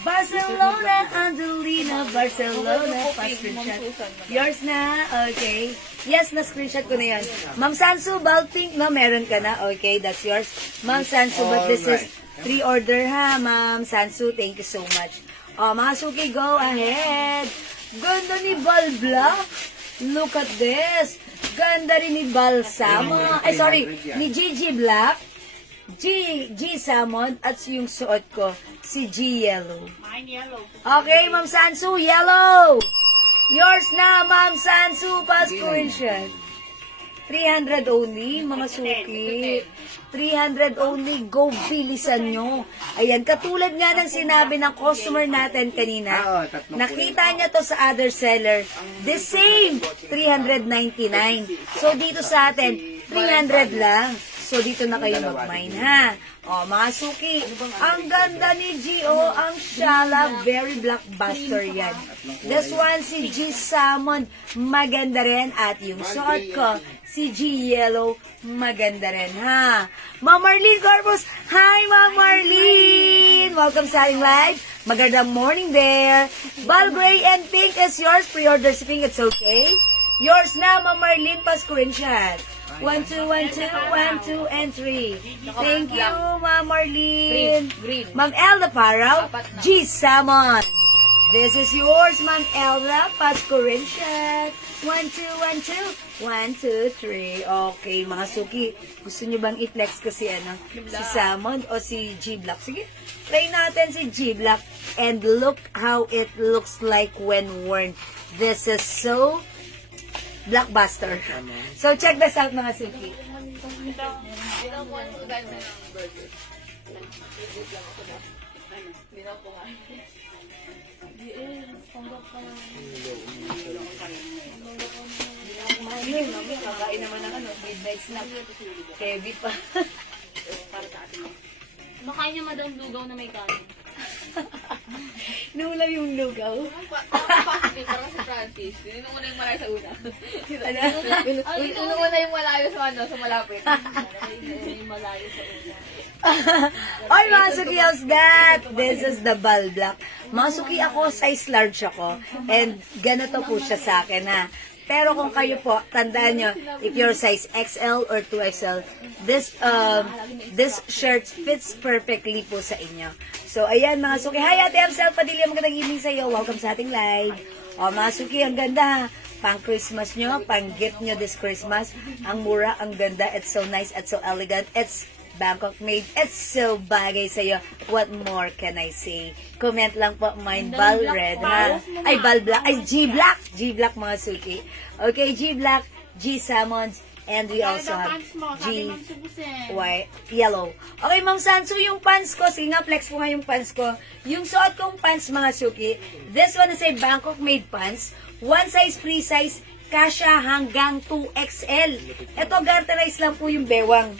Barcelona, Angelina, Barcelona. Pa-screenshot. Yours na, okay. Yes, na-screenshot ko na yan. Ma'am Sansu, Bal Pink, no, meron ka na. Okay, that's yours. Ma'am Sansu, but this is pre-order, ha, Ma'am Sansu. Thank you so much. Oh, mga suki, go ahead. Ganda ni Bal Black. Look at this. Ganda rin ni Bal Salmon. Ay, sorry. Ni Gigi Black. G Salmon. At yung suot ko, si G Yellow. Mine yellow. Okay, Ma'am Sansu, yellow. Yours na, Ma'am Sansu, pa screenshot. 300 only, mga suki. 300 only, go bilisan nyo. Ayan, katulad nga ng sinabi ng customer natin kanina. Nakita niya to sa other seller. The same, 399. So, dito sa atin, 300 lang. So, dito na kayo mag-mine, ha? O, mga suki, ang ganda ni G.O. Ang Shala, very blockbuster yan. This one, si G Salmon, maganda rin. At yung short ko, si G Yellow, maganda rin, ha? Ma'am Marlene Corpus, hi, Ma'am Marlene! Welcome sa ating live. Magandang morning there. Ball gray and pink is yours. Pre-order si pink, it's okay. Yours na, Ma'am Marlene, pa-screenshot. 1, 2, 1, 2, 1, 2, and 3. Thank you, Ma'am Marlene. Green. Ma'am Elda Paraw, G Salmon. This is yours, Ma'am Elda. Pa-screenshot. 1, 2, 1, 2. 1, 2, 3. Okay, mga suki. Gusto nyo bang i-flex ko si, si Salmon o si G-Block? Sige, try natin si G-Block. And look how it looks like when worn. This is so blockbuster. So, check this out, mga suki. Ito po ang ganda ng burger. Hindi na po nga. Ayun, kakain naman ng midnight snack. Heavy pa. Para sa atin. Makain niya madam lugaw na may kanin. Nula yung lugaw. Parang si Francis. Yun yung una yung malayo sa una. Yun yung una yung malayo sa ano, sa malapit. Yung malayo sa una. Oy, mga suki, how's that? This is the ball block. Mga suki ako, size large ako. And ganito po siya sa akin, ha. Pero kung kayo po, tandaan nyo, if you're size XL or 2XL, this shirt fits perfectly po sa inyo. So, ayan mga suki. Hi, Ate Amsel Padilla, magandang evening sa iyo. Welcome sa ating live. O, mga suki, ang ganda, ha. Pang Christmas nyo, pang gift nyo this Christmas. Ang mura, ang ganda. It's so nice, it's so elegant. It's Bangkok made. It's so bagay sa iyo. What more can I say? Comment lang po, mine ball red, ha? Ay, ball black. Ay, G-Black. G-Black, mga suki. Okay, G-Black, G Salmons, and we also have G white, yellow. Okay, Ma'am Sansu, yung pants ko, sige nga, flex ko nga yung pants ko. Yung suot kong pants, mga suki, this one is a Bangkok made pants. One size, free size, kasya hanggang 2XL. Ito, garterized lang po yung bewang.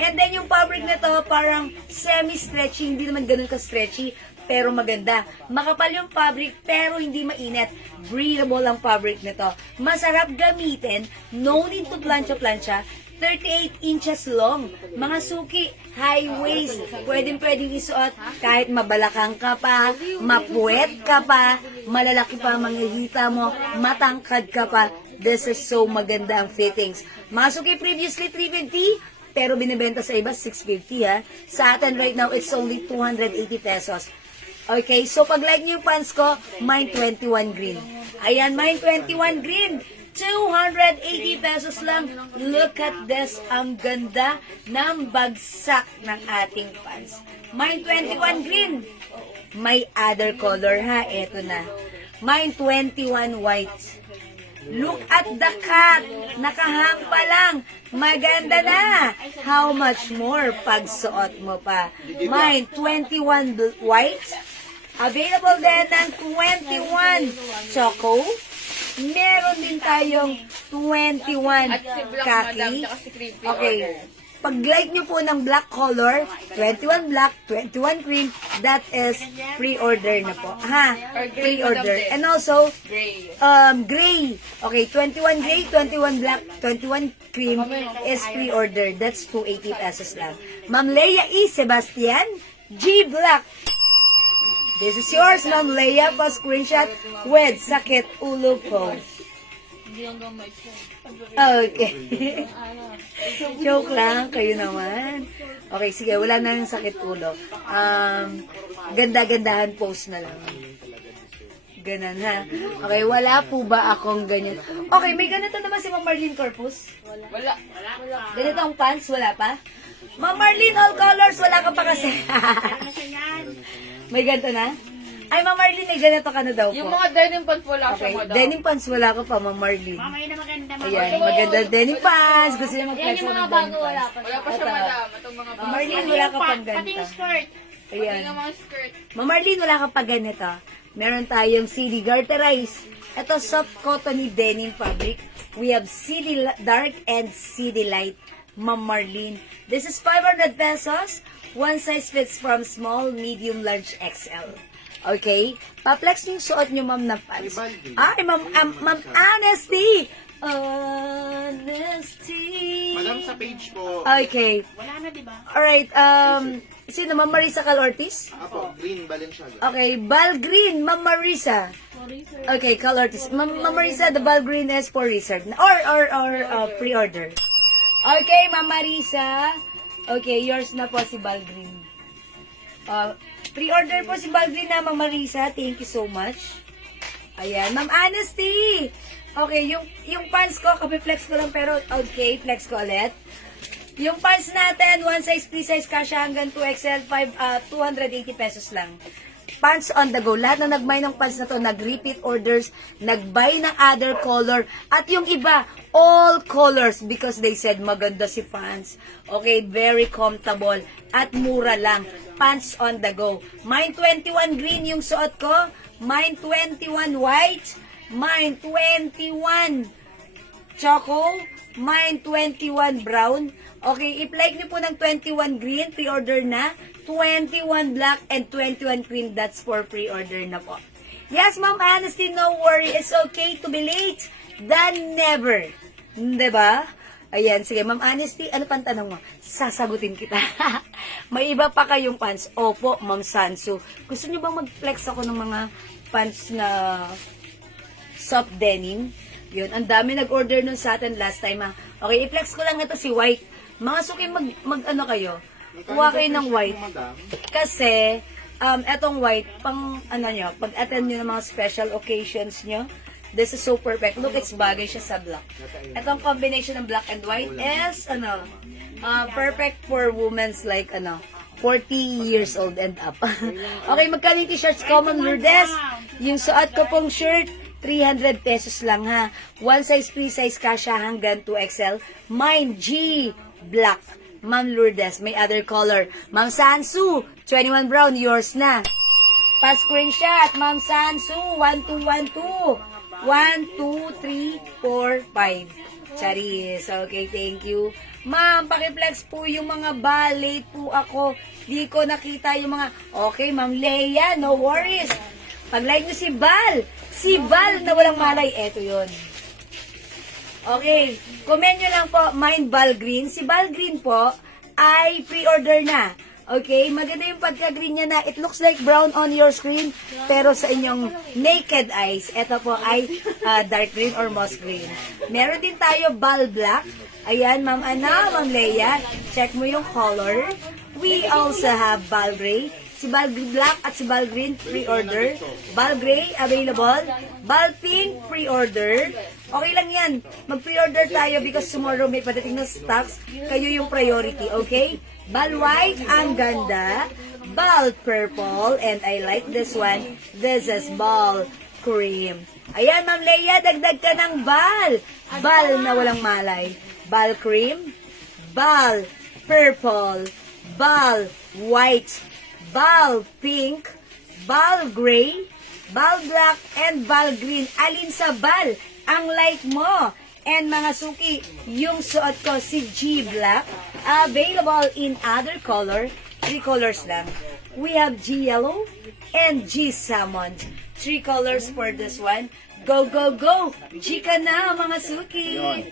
And then, yung fabric nito, parang semi-stretchy. Hindi naman ganun ka-stretchy, pero maganda. Makapal yung fabric, pero hindi mainit. Breathable ang fabric nito. Masarap gamitin. No need to plancha-plancha. 38 inches long. Mga suki, high waist. Pwedeng isuot kahit mabalakang ka pa, mapuwet ka pa, malalaki pa ang manghihita mo, matangkad ka pa. This is so maganda ang fittings. Mga suki, previously 350, pero binibenta sa iba 650, ha. Sa atin right now, it's only 280 pesos. Okay, so pag like niyo yung pants ko, mine 21 green. Ayan, mine 21 green. 280 pesos lang. Look at this. Ang ganda ng bagsak ng ating pants. Mine 21 green. May other color, ha. Eto na. Mine 21 white. Look at the cut. Nakahang pa lang. Maganda na. How much more pag suot mo pa? Mine 21 white. Available din ng 21 choco. Meron din tayong 21 At si Black khaki. Madam, tsaka si Creepy Okay. order. Pag like nyo po ng black color, 21 black, 21 cream, that is pre-order na po. Ha? Or gray, Pre-order. Madam, din. And also, Gray. gray. Okay, 21 gray, 21 black, 21 cream is pre-order. That's 280 pesos lang. Ma'am Leia E. Sebastian, G Black. This is yours, Ma'am Leia. Pa-screenshot with sakit ulo ko. Hindi ang gamay ko. Okay. Joke lang, kayo naman. Okay, sige, wala na yung sakit ulo. Ganda-gandahan post na lang. Ganon, ha? Okay, wala po ba akong ganyan? Okay, may ganito naman si Ma'am Marlene Corpus. Wala. Ganito ang pants, wala pa? Ma'am Marlene, all colors, wala ka pa kasi. May ganito na? Ay, Ma'am Marlene, may ganito ka na daw Yung po. mga denim pants wala siya, Okay, madam. denim pants wala ko pa, Ma'am Marlene. Mamaya na maganda, Ayan, mamaya. maganda denim pants. Gusto niya Yan mag-flex yung ng mga denim bago pants. wala pa. Wala pa siya, Ito. madam. Itong mga Ma'am Marlene, Pati wala yung ka pang pati ganito. yung skirt. Pati Ayan. nga mga skirt. Ma'am Marlene, wala ka pa ganito. Meron tayong CD Garterize. Ito, soft cottony denim fabric. We have CD Dark and CD Light. Ma'am Marlene. This is 500 pesos. One size fits from small, medium, large, XL. Okay? Pa-flex yung suot nyo, ma'am, na pants. Ay, ma'am, honesty! Honesty! Madam, sa page po. Okay. Wala na, di ba? Alright, sino, Ma'am Marisa Calortis? Apo, green Balenciaga. Okay, Bal Green, Ma'am Marisa. Sorry, sir. Okay, Calortis. Ma'am Marisa, the Bal Green is for reserve. Or pre-order. Okay, Ma'am Marisa. Okay, yours na po si Bal Green. Pre-order po si Bal Green na, Ma'am Marisa. Thank you so much. Ayan, Ma'am Honesty. Okay, yung pants ko, kapi-flex ko lang, pero okay, flex ko ulit. Yung pants natin, one size, free size, kasha hanggang 2XL, 280 pesos lang. Pants on the go. Lahat na nag-buy ng pants na to, nag-repeat orders, nag-buy ng other color, at yung iba, all colors, because they said maganda si pants. Okay, very comfortable, at mura lang. Pants on the go. Mine 21 green yung suot ko, mine 21 white, mine 21 choco, mine 21 brown. Okay, if-like nyo po ng 21 green, pre-order na. 21 black and 21 cream, that's for pre-order na po. Yes, Ma'am Honesty, no worry. It's okay to be late than never. Diba? Ayan, sige, Ma'am Honesty, ano pang tanong mo? Sasagutin kita. May iba pa kayong pants? Opo, Ma'am Sansu. Gusto nyo bang mag-flex ako ng mga pants na soft denim? Yun, ang dami nag-order nun sa atin last time, ha. Okay, i-flex ko lang ito si white. Mga suki, mag ano kayo? Kuha kayo ng white. Madam. Kasi, etong white, pang, ano nyo, pag-attend nyo ng mga special occasions nyo, this is so perfect. Look, it's bagay siya sa black. Etong combination ng black and white is, perfect for women's like, 40 years old and up. Okay, magkano yung t-shirts ko, Ma'am Lourdes? Yung suot ko pong shirt, 300 pesos lang, ha. One size, free size, kasha hanggang 2XL. Mine, G, black. Ma'am Lourdes, may other color. Ma'am Sansu, 21 brown, yours na. Pa-screenshot, Ma'am Sansu, 1212. 1, 2, 3, 4, 5. Charis. Okay, thank you. Ma'am, pakiplex po yung mga bal. Late po ako. Di ko nakita yung mga... Okay, Ma'am Leia, no worries. Pag-like nyo si Bal. Si Bal na walang malay. Eto yun. Okay. Comment nyo lang po, mine Bal Green. Si Bal Green po ay pre-order na. Okay, maganda yung pagka-green niya na it looks like brown on your screen, pero sa inyong naked eyes, ito po ay dark green or moss green. Meron din tayo Bal Black. Ayan, Ma'am Ana, Ma'am Leia, check mo yung color. We also have Bal Gray. Si Bal Black at si Bal Green, pre-order. Bal Gray, available. Bal Pink, pre-order. Okay lang yan. Mag-pre-order tayo because tomorrow may padating na stocks. Kayo yung priority, okay? Bal White, ang ganda. Bal Purple, and I like this one. This is Bal Cream. Ayan, Ma'am Leia, dagdag ka ng bal. Bal na walang malay. Bal Cream, Bal Purple, Bal White, Bal Pink, Bal Gray, Bal Black, and Bal Green. Alin sa bal ang like mo? And mga suki, yung suot ko si G Black, available in other color, 3 colors lang. We have G Yellow and G Salmon. 3 colors for this one. Go, go, go! G ka na, mga suki! Wala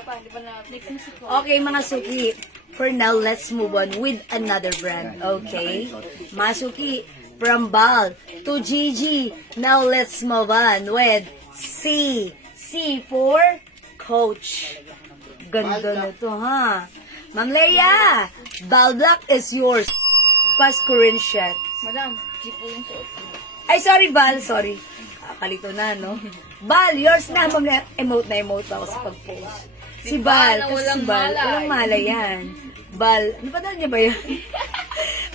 pa, hindi pa na. Next na si Ko. Okay, mga suki. For now, let's move on with another brand. Okay? Masuki, from Bal to Gigi. Now, let's move on with C. C for Coach. Ganda na to, ha? Ma'am Leia, Bal Black is yours. Pa-screenshot. Madam, G po yung suot ko. Ay, sorry, Bal. Sorry. Kalito na, no? Bal, yours na. Ma'am Leia, emote na emote ako sa pag-post. Si Bal. na Kasi walang si Bal. malay. Walang malay yan. Bal. Ano pa niya ba yan?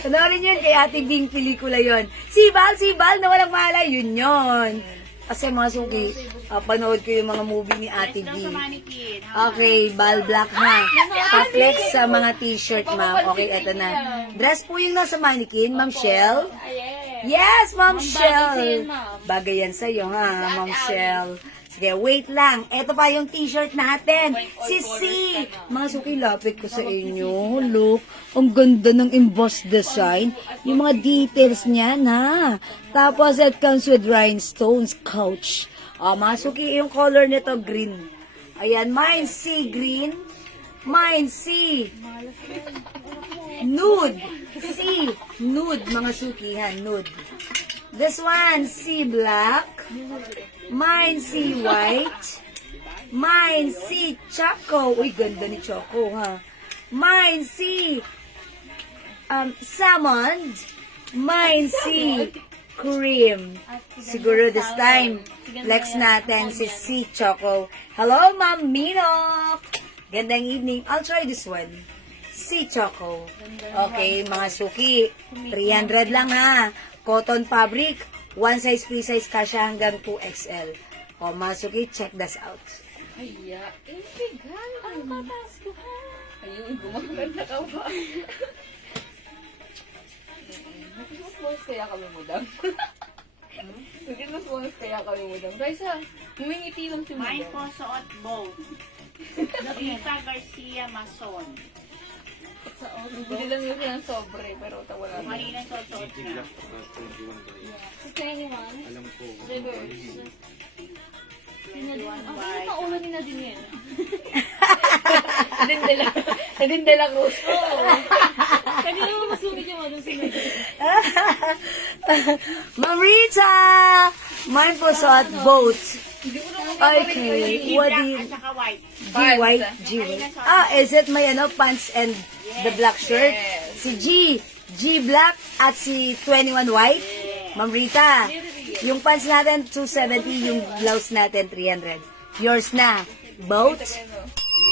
Panoorin yun kay Ate Bing pelikula yon. Sibal na walang malay, yun. Kasi mga suki, panood ko yung mga movie ni Ate Daw sa Bing. mannequin. Okay, ball black na. Pa-flex sa mga t-shirt, ma'am. Okay, eto na. Dress po yung nasa mannequin, Ma'am Shell. Yes, Ma'am Shell. Bagay yan sa'yo, ha, Ma'am Shell. Sige, wait lang. Ito pa yung t-shirt natin. Sisi. Mga suki, lapit ko sa inyo. Look, ang ganda ng embossed design. Yung mga details niyan, ha. Tapos, it comes with rhinestones, couch. Mga suki, yung color nito, green. Ayan, mine sea green. Mine sea nude. Sea nude, mga suki, ha, nude. This one, sea black. Mine sea white. Mine sea choco. Uy, ganda ni Choco, ha. Mine sea salmon. Mine sea cream. Siguro this time, flex natin si sea choco. Hello, Ma'am Minok. Gandang evening. I'll try this one. Sea choco. Okay, mga suki. 300 lang, ha. Cotton fabric. One size, free size, kasya hanggang 2XL. O, mga suki, check this out. Ay, ang tatas ko ha. Ayun, gumaganda ka ba? Mas bonus kaya kami mudang. Mas bonus kaya kami mudang. Raisa, humingiti lang si Mine mudang. po suot both. Rita Garcia Mason. Bili lang yun siya ng sobre, pero tawa lang. Marina suot niya. Si Kenny man. Alam ko. Reverse. Ang Bye. paulan ni Nadine yan. Nadine de la Cruz. Oo. Kanina mo masungit yung ano sinunod. Ma'am Rita! Mine po suot both. Okay, what do you... At saka white. G-white, G-white. Is it my pants and the black shirt? Yes. Si G black at si 21 white. Ma'am Rita, yung pants natin 270, yung blouse natin 300. Yours na. Both.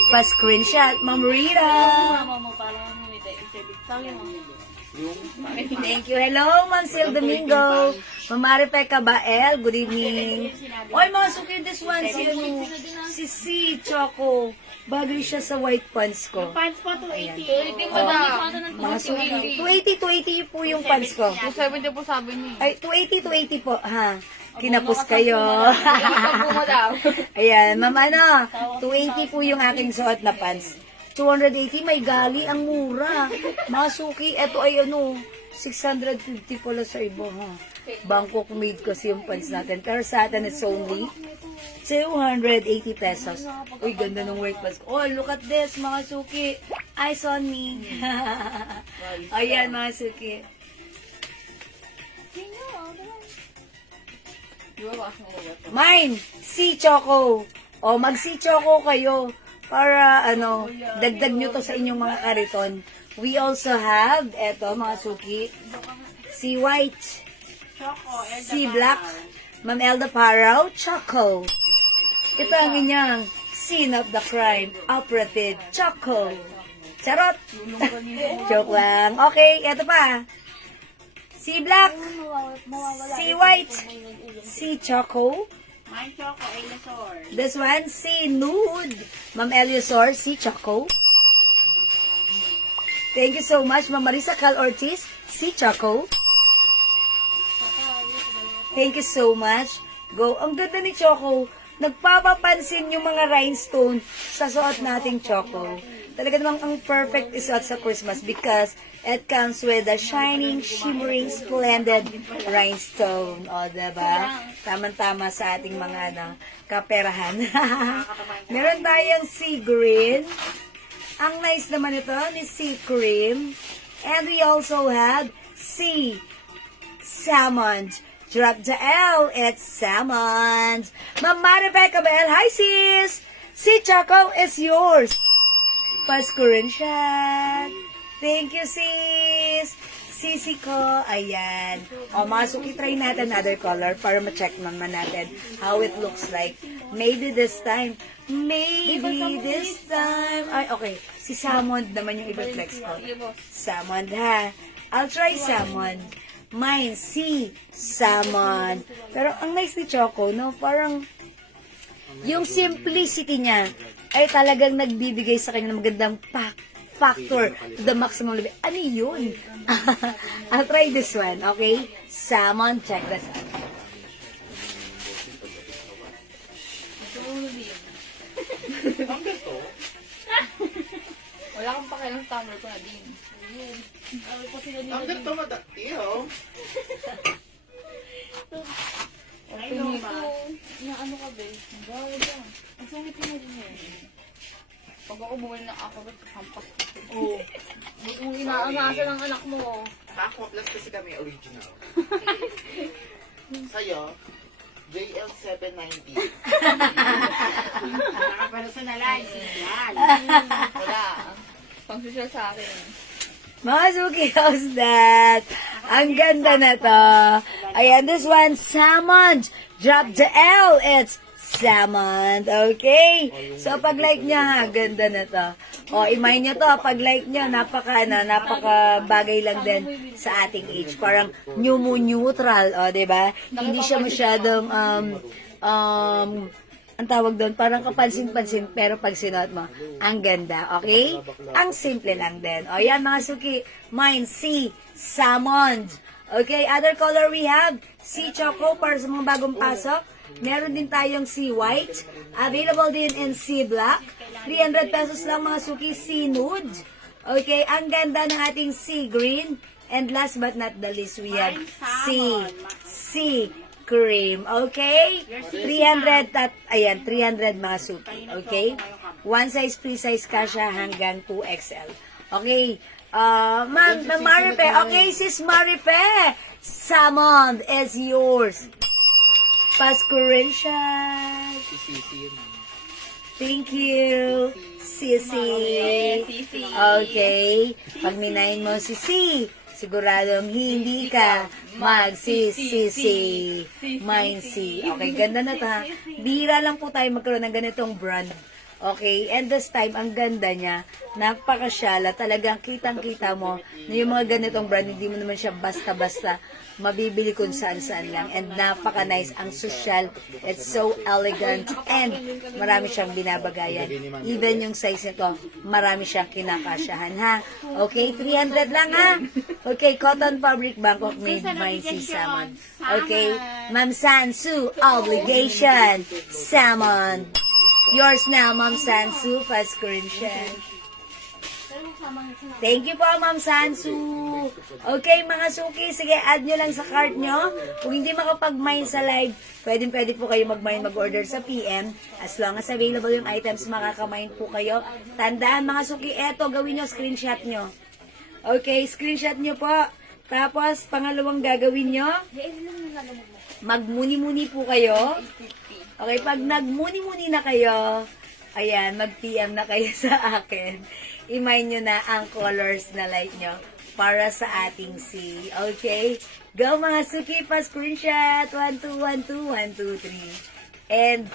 Pa-screenshot, Ma'am Rita. Mama mo parang humimita. Sabi mo. Thank you. Hello, Ma'am Sil Domingo. Ma'am Maripeka Bael, good evening. Oy, mga suki, this one, si C. Choco. Bagay siya sa white pants ko. Pants po 280. Mga suki, 280 po yung pants ko. 270 po sabi niya. Ay, 280 po, ha? Kinapos kayo. Bumadaw. Ayan, ma'am, 280 po yung aking suot na pants. 280, may gali, ang mura. Mga suki, eto ay 650 pala sa iba, ha? Bangkok made kasi yung pants natin. Pero sa atin, it's only 280 pesos. Uy, ganda ng white pants. Oh, look at this, mga suki. Eyes on me. Ayan, mga suki. Mine, si Choco. O, mag-si Choco kayo para, dagdag nyo to sa inyong mga kariton. We also have, eto, mga suki, si White, si Black, Ma'am Elda Parao, Choco. Ito ang inyong scene of the crime, operative, Choco. Charot! Joke lang. Okay, eto pa. Si Black, si White, si Choco. Mine Choco, Elisor. This one, si Nude. Ma'am Eliosor, si Choco. Thank you so much, Ma'am Marisa Cal Ortiz, si Choco. Thank you so much. Go. Ang ganda ni Choco. Nagpapapansin yung mga rhinestone sa suot nating Choco. Talaga namang ang perfect isuot sa Christmas because it comes with a shining, shimmering, splendid rhinestone. O, diba? Tama-tama sa ating mga kaperahan. Meron tayong sea green. Ang nice naman ito ni sea cream. And we also have sea salmon. Drop the L, it's salmon. Mama Rebecca Bell, hi sis! Si Choco is yours. Pa-screenshot. Thank you, sis. Sisi ko, ayan. O, masuk, itry natin another color para ma-check naman natin how it looks like. Maybe this time. Maybe this time. Ay, okay. Si Salmon naman yung i-flex ko. Salmon, ha? I'll try salmon. Mine, C, salmon. Pero ang nice ni Choco, no? Parang yung simplicity niya ay talagang nagbibigay sa kanya ng magandang factor to the maximum level. Ano yun? I'll try this one, okay? Salmon, check this out. Wala kang pakialam sa tumbler ko na din. Number to madakti, oh. Ay, no ba? Na ano ka, be? Bawal lang. Ang sungit mo din yan. Pag ako bumili ng alphabet, hampas ko. Oo. Kung inaangasa ng anak mo. Aqua Plus kasi kami original. Sa'yo, JL790. Nakapersonalize. Yan. Wala. Pang-social sa akin. Mga Suki, how's that? Ang ganda na to. Ayan, this one, salmon. Drop the L. It's salmon. Okay? So, pag-like nyo ha, ganda na to. O, imay nyo to, pag-like nyo, napaka bagay lang din sa ating age. Parang neutral, o, diba? Hindi siya masyadong, ang tawag doon, parang kapansin-pansin, pero pag sinuot mo, ang ganda, okay? Ang simple lang din. O, yan mga Suki, mine, C, salmon. Okay, other color we have, C, choco, para sa mga bagong pasok. Meron din tayong C, white. Available din in C, black. 300 pesos lang mga Suki, C, nude. Okay, ang ganda ng ating C, green. And last but not the least, we have C, cream. Okay? 300 ayan, 300 mga Suki. Okay? One size, free size ka siya hanggang 2XL. Okay? Ma'am Marife. Okay, sis Marife. Salmon is yours. Pascuration. Thank you. Sisi. Okay. Pag minayin mo si siguradong hindi ka magsisisi. Mine si. Okay, ganda na to ha. Bira lang po tayo magkaroon ng ganitong brand. Okay, and this time, ang ganda niya, napakasyala, talagang kitang-kita mo na yung mga ganitong brand, hindi mo naman siya basta-basta mabibili kung saan-saan lang. And napaka-nice, ang social, it's so elegant, and marami siyang binabagayan. Even yung size nito, marami siyang kinakasyahan, ha? Okay, 300 lang, ha? Okay, cotton fabric, Bangkok made by si Salmon. Okay, Ma'am Sansu, obligation, Salmon. Yours now, Ma'am Sansu, subscription. Thank you po, Ma'am Sansu. Okay, mga Suki, sige, add nyo lang sa cart nyo. Kung hindi makapag-mine sa live, pwede po kayo mag-mine, mag-order sa PM. As long as available yung items, makaka-mine po kayo. Tandaan, mga Suki, eto, gawin nyo, screenshot nyo. Okay, screenshot nyo po. Tapos, pangalawang gagawin nyo, magmuni-muni po kayo. Okay, pag nagmuni-muni na kayo, ayan, mag-PM na kayo sa akin. I-mine nyo na ang colors na like nyo para sa ating C. Okay? Go mga Suki, pa screenshot. 1212123. And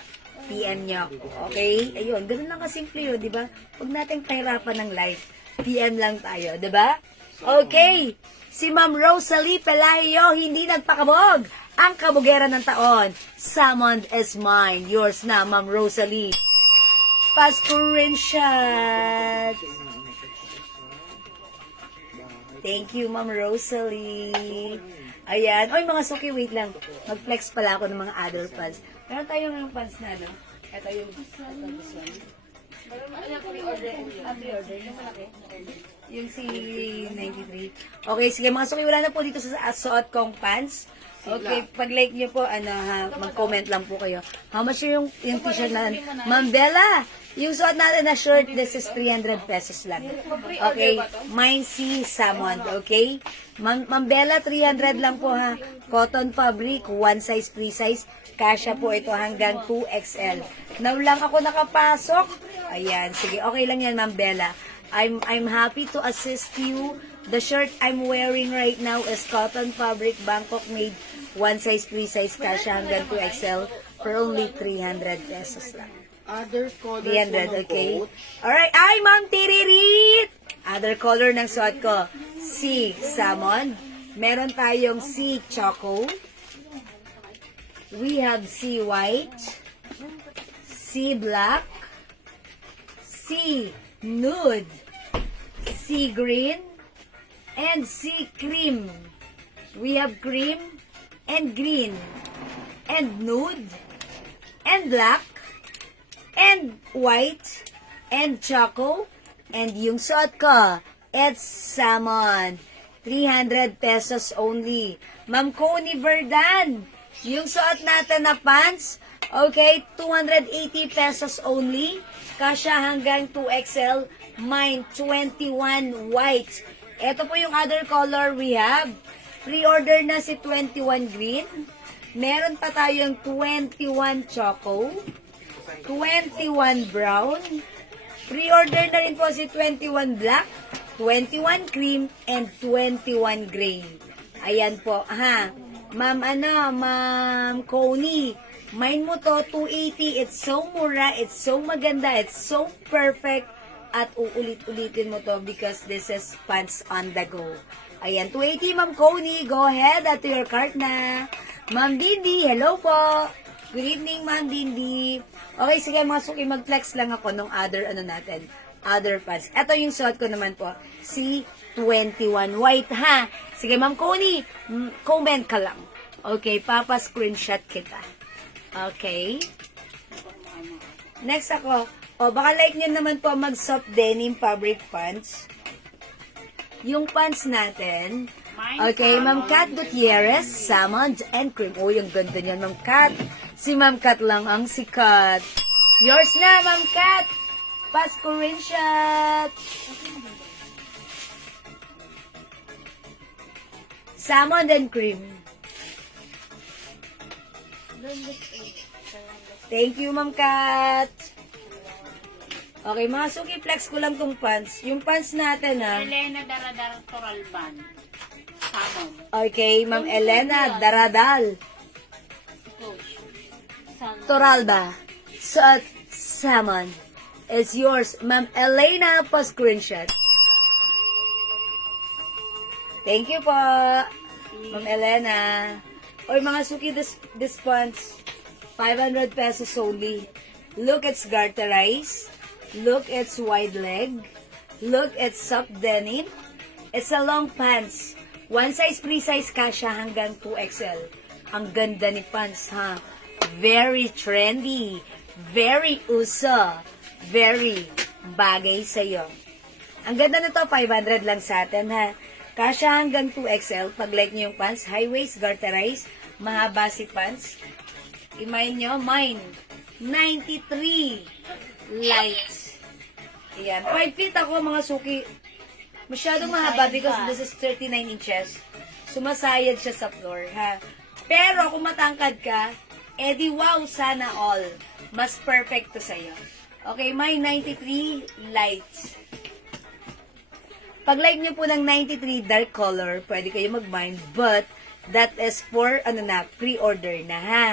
PM nyo. Okay? Ayun, ganun lang kasimple yun, di ba? Huwag nating pahirapan ng live. PM lang tayo, di ba? Okay. Si Ma'am Rosalie Pelahio, hindi nagpakabog. Ang kabugera ng taon, Salmon is mine. Yours na, Ma'am Rosalie. Pascurinshot. Thank you, Ma'am Rosalie. Ayan. Oy, mga Suki, wait lang. Mag-flex pala ako ng mga other pants. Meron tayo ng pants na, no? Ito yung, this one. Pre-order. Yung malaki. Yung C93. Okay, sige mga Suki, wala na po dito sa suot kong pants. Okay, pag-like nyo po, mag-comment lang po kayo. How much yung t-shirt natin? Ma'am Bella, yung suot natin na shirt, this is 300 pesos lang. Okay, mine si Salmon, okay? Ma'am Bella, 300 lang po ha. Cotton fabric, one size, free size. Kasya po ito hanggang 2XL. Now lang ako nakapasok. Ayan, sige, okay lang yan Ma'am Bella. I'm happy to assist you. The shirt I'm wearing right now is cotton fabric, Bangkok made, one size, free size, kasya hanggang 2XL for only 300 pesos lang. Other color 300, okay? Alright, ay, Ma'am Tiririt! Other color ng suot ko. sea salmon. Meron tayong sea choco. We have sea white, sea black, sea nude, sea green, and sea cream. We have cream and green and nude and black and white and choco. And yung suot ko, it's salmon. 300 pesos only. Ma'am Connie Verdan, yung suot natin na pants, okay, 280 pesos only. Kasya hanggang 2XL. Mine, 21 white. Ito po yung other color we have. Pre-order na si 21 green. Meron pa tayong 21 choco. 21 brown. Pre-order na rin po si 21 black, 21 cream, and 21 gray. Ayan po, ha. Ma'am Coney, mine mo to, 280. It's so mura, it's so maganda, it's so perfect. At uulit-ulitin mo to because this is pants on the go. Ayan, 280, Ma'am Coney. Go ahead, at your cart na. Ma'am Dindi, hello po. Good evening, Ma'am Dindi. Okay, sige mga suki, mag-flex lang ako nung other pants. Ito yung suot ko naman po, si 21 white, ha? Sige, Ma'am Coney, comment ka lang. Okay, papa-screenshot kita. Okay. Next ako, baka like nyo naman po mag-soft denim fabric pants. Yung pants natin, okay, Ma'am Kat Gutierrez, salmon and cream. Yung ganda niyan, Ma'am Kat. Si Ma'am Kat lang ang sikat. Yours na, Ma'am Kat. Pa-screenshot. Salmon and cream. Thank you, Ma'am Kat. Okay, mga suki, flex ko lang tong pants. Yung pants natin, ha. Elena Daradar Toralban. Salmon. Okay, Ma'am Elena Daradal. Coach. Salmon. Toralba. Salmon. It's yours, Ma'am Elena, pa-screenshot. Thank you po, Ma'am Elena. Or mga suki, this pants, 500 pesos only. Look, it's garterized. Look, it's wide leg. Look, it's soft denim. It's a long pants. One size, free size kasha hanggang 2XL. Ang ganda ni pants, ha? Very trendy. Very uso. Very bagay sa'yo. Ang ganda nito, 500 lang sa atin, ha? Kasha hanggang 2XL. Pag like nyo yung pants, high waist, garterized, mahaba si pants. Imayin nyo, mine, 93 light. Ayan. 5 feet ako, mga suki. Masyadong mahaba because this is 39 inches. Sumasayad siya sa floor, ha? Pero kung matangkad ka, edi wow, sana all. Mas perfect to sa'yo. Okay, may 93 light. Pag like nyo po ng 93 dark color, pwede kayo mag-bind, but that is for, pre-order na, ha?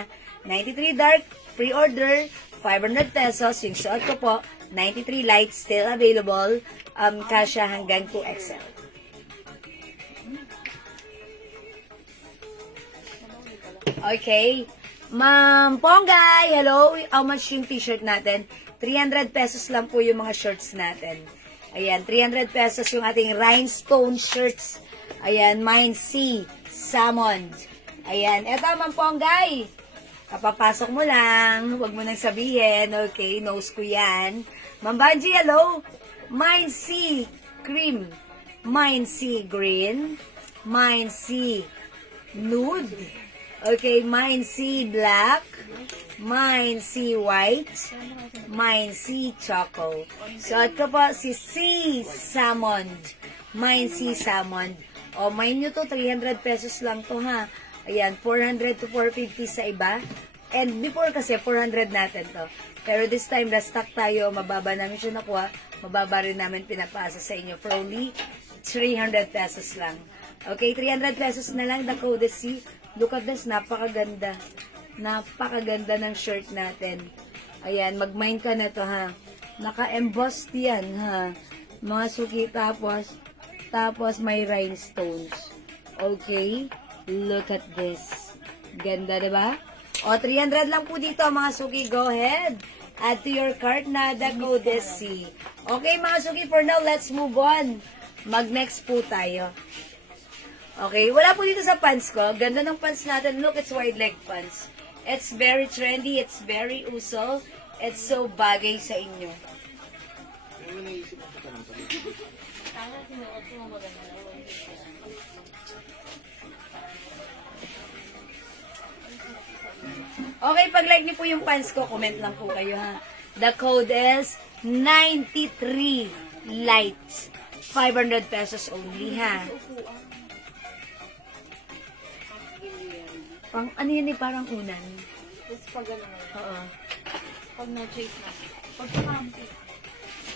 93 dark, pre-order, 500 pesos. Yung suot ko po, 93 light, still available. Kasya hanggang 2XL. Okay. Ma'am Ponggay, hello. How much yung t-shirt natin? 300 pesos lang po yung mga shirts natin. Ayan, 300 pesos yung ating rhinestone shirts. Ayan, mine C, salmon. Ayan, eto Ma'am Ponggay. Kapapasok mo lang, huwag mo nang sabihin. Okay, nose ko yan. Ma'am Banji, hello. Mine C, cream. Mine C, green. Mine C, nude. Okay, mine C, black. Mine C, white. Mine C, choco. Suot ko po si C, salmon. Mine C, salmon. O, mine nyo to, 300 pesos lang to, ha. Ayan, 400 to 450 sa iba. And before kasi, 400 natin to. Pero this time, restock tayo. Mababa namin siya nakuha. Mababa rin namin pinapasa sa inyo for only 300 pesos lang. Okay, 300 pesos na lang. The code is C. Look at this, napakaganda. Napakaganda ng shirt natin. Ayan, mag-mind ka na to, ha. Naka-embossed yan, ha. Mga suki, tapos Tapos may rhinestones. Okay? Look at this. Ganda, di ba? O, 300 lang po dito, mga suki. Go ahead. Add to your cart na the code is C. Okay, mga suki, for now, let's move on. Mag-next po tayo. Okay, wala po dito sa pants ko. Ganda ng pants natin. Look, it's wide leg pants. It's very trendy. It's very uso. It's so bagay sa inyo. Ano mo naisip mo ka ng pag Sana sinuot mo maganda. Okay, pag like niyo po yung pants ko, comment lang po kayo ha. The code is 93 lights. 500 pesos only ha. Pang, ano yun eh, parang unan. Tapos pag ano, Oo. pag na-chase na. Pag sa camping.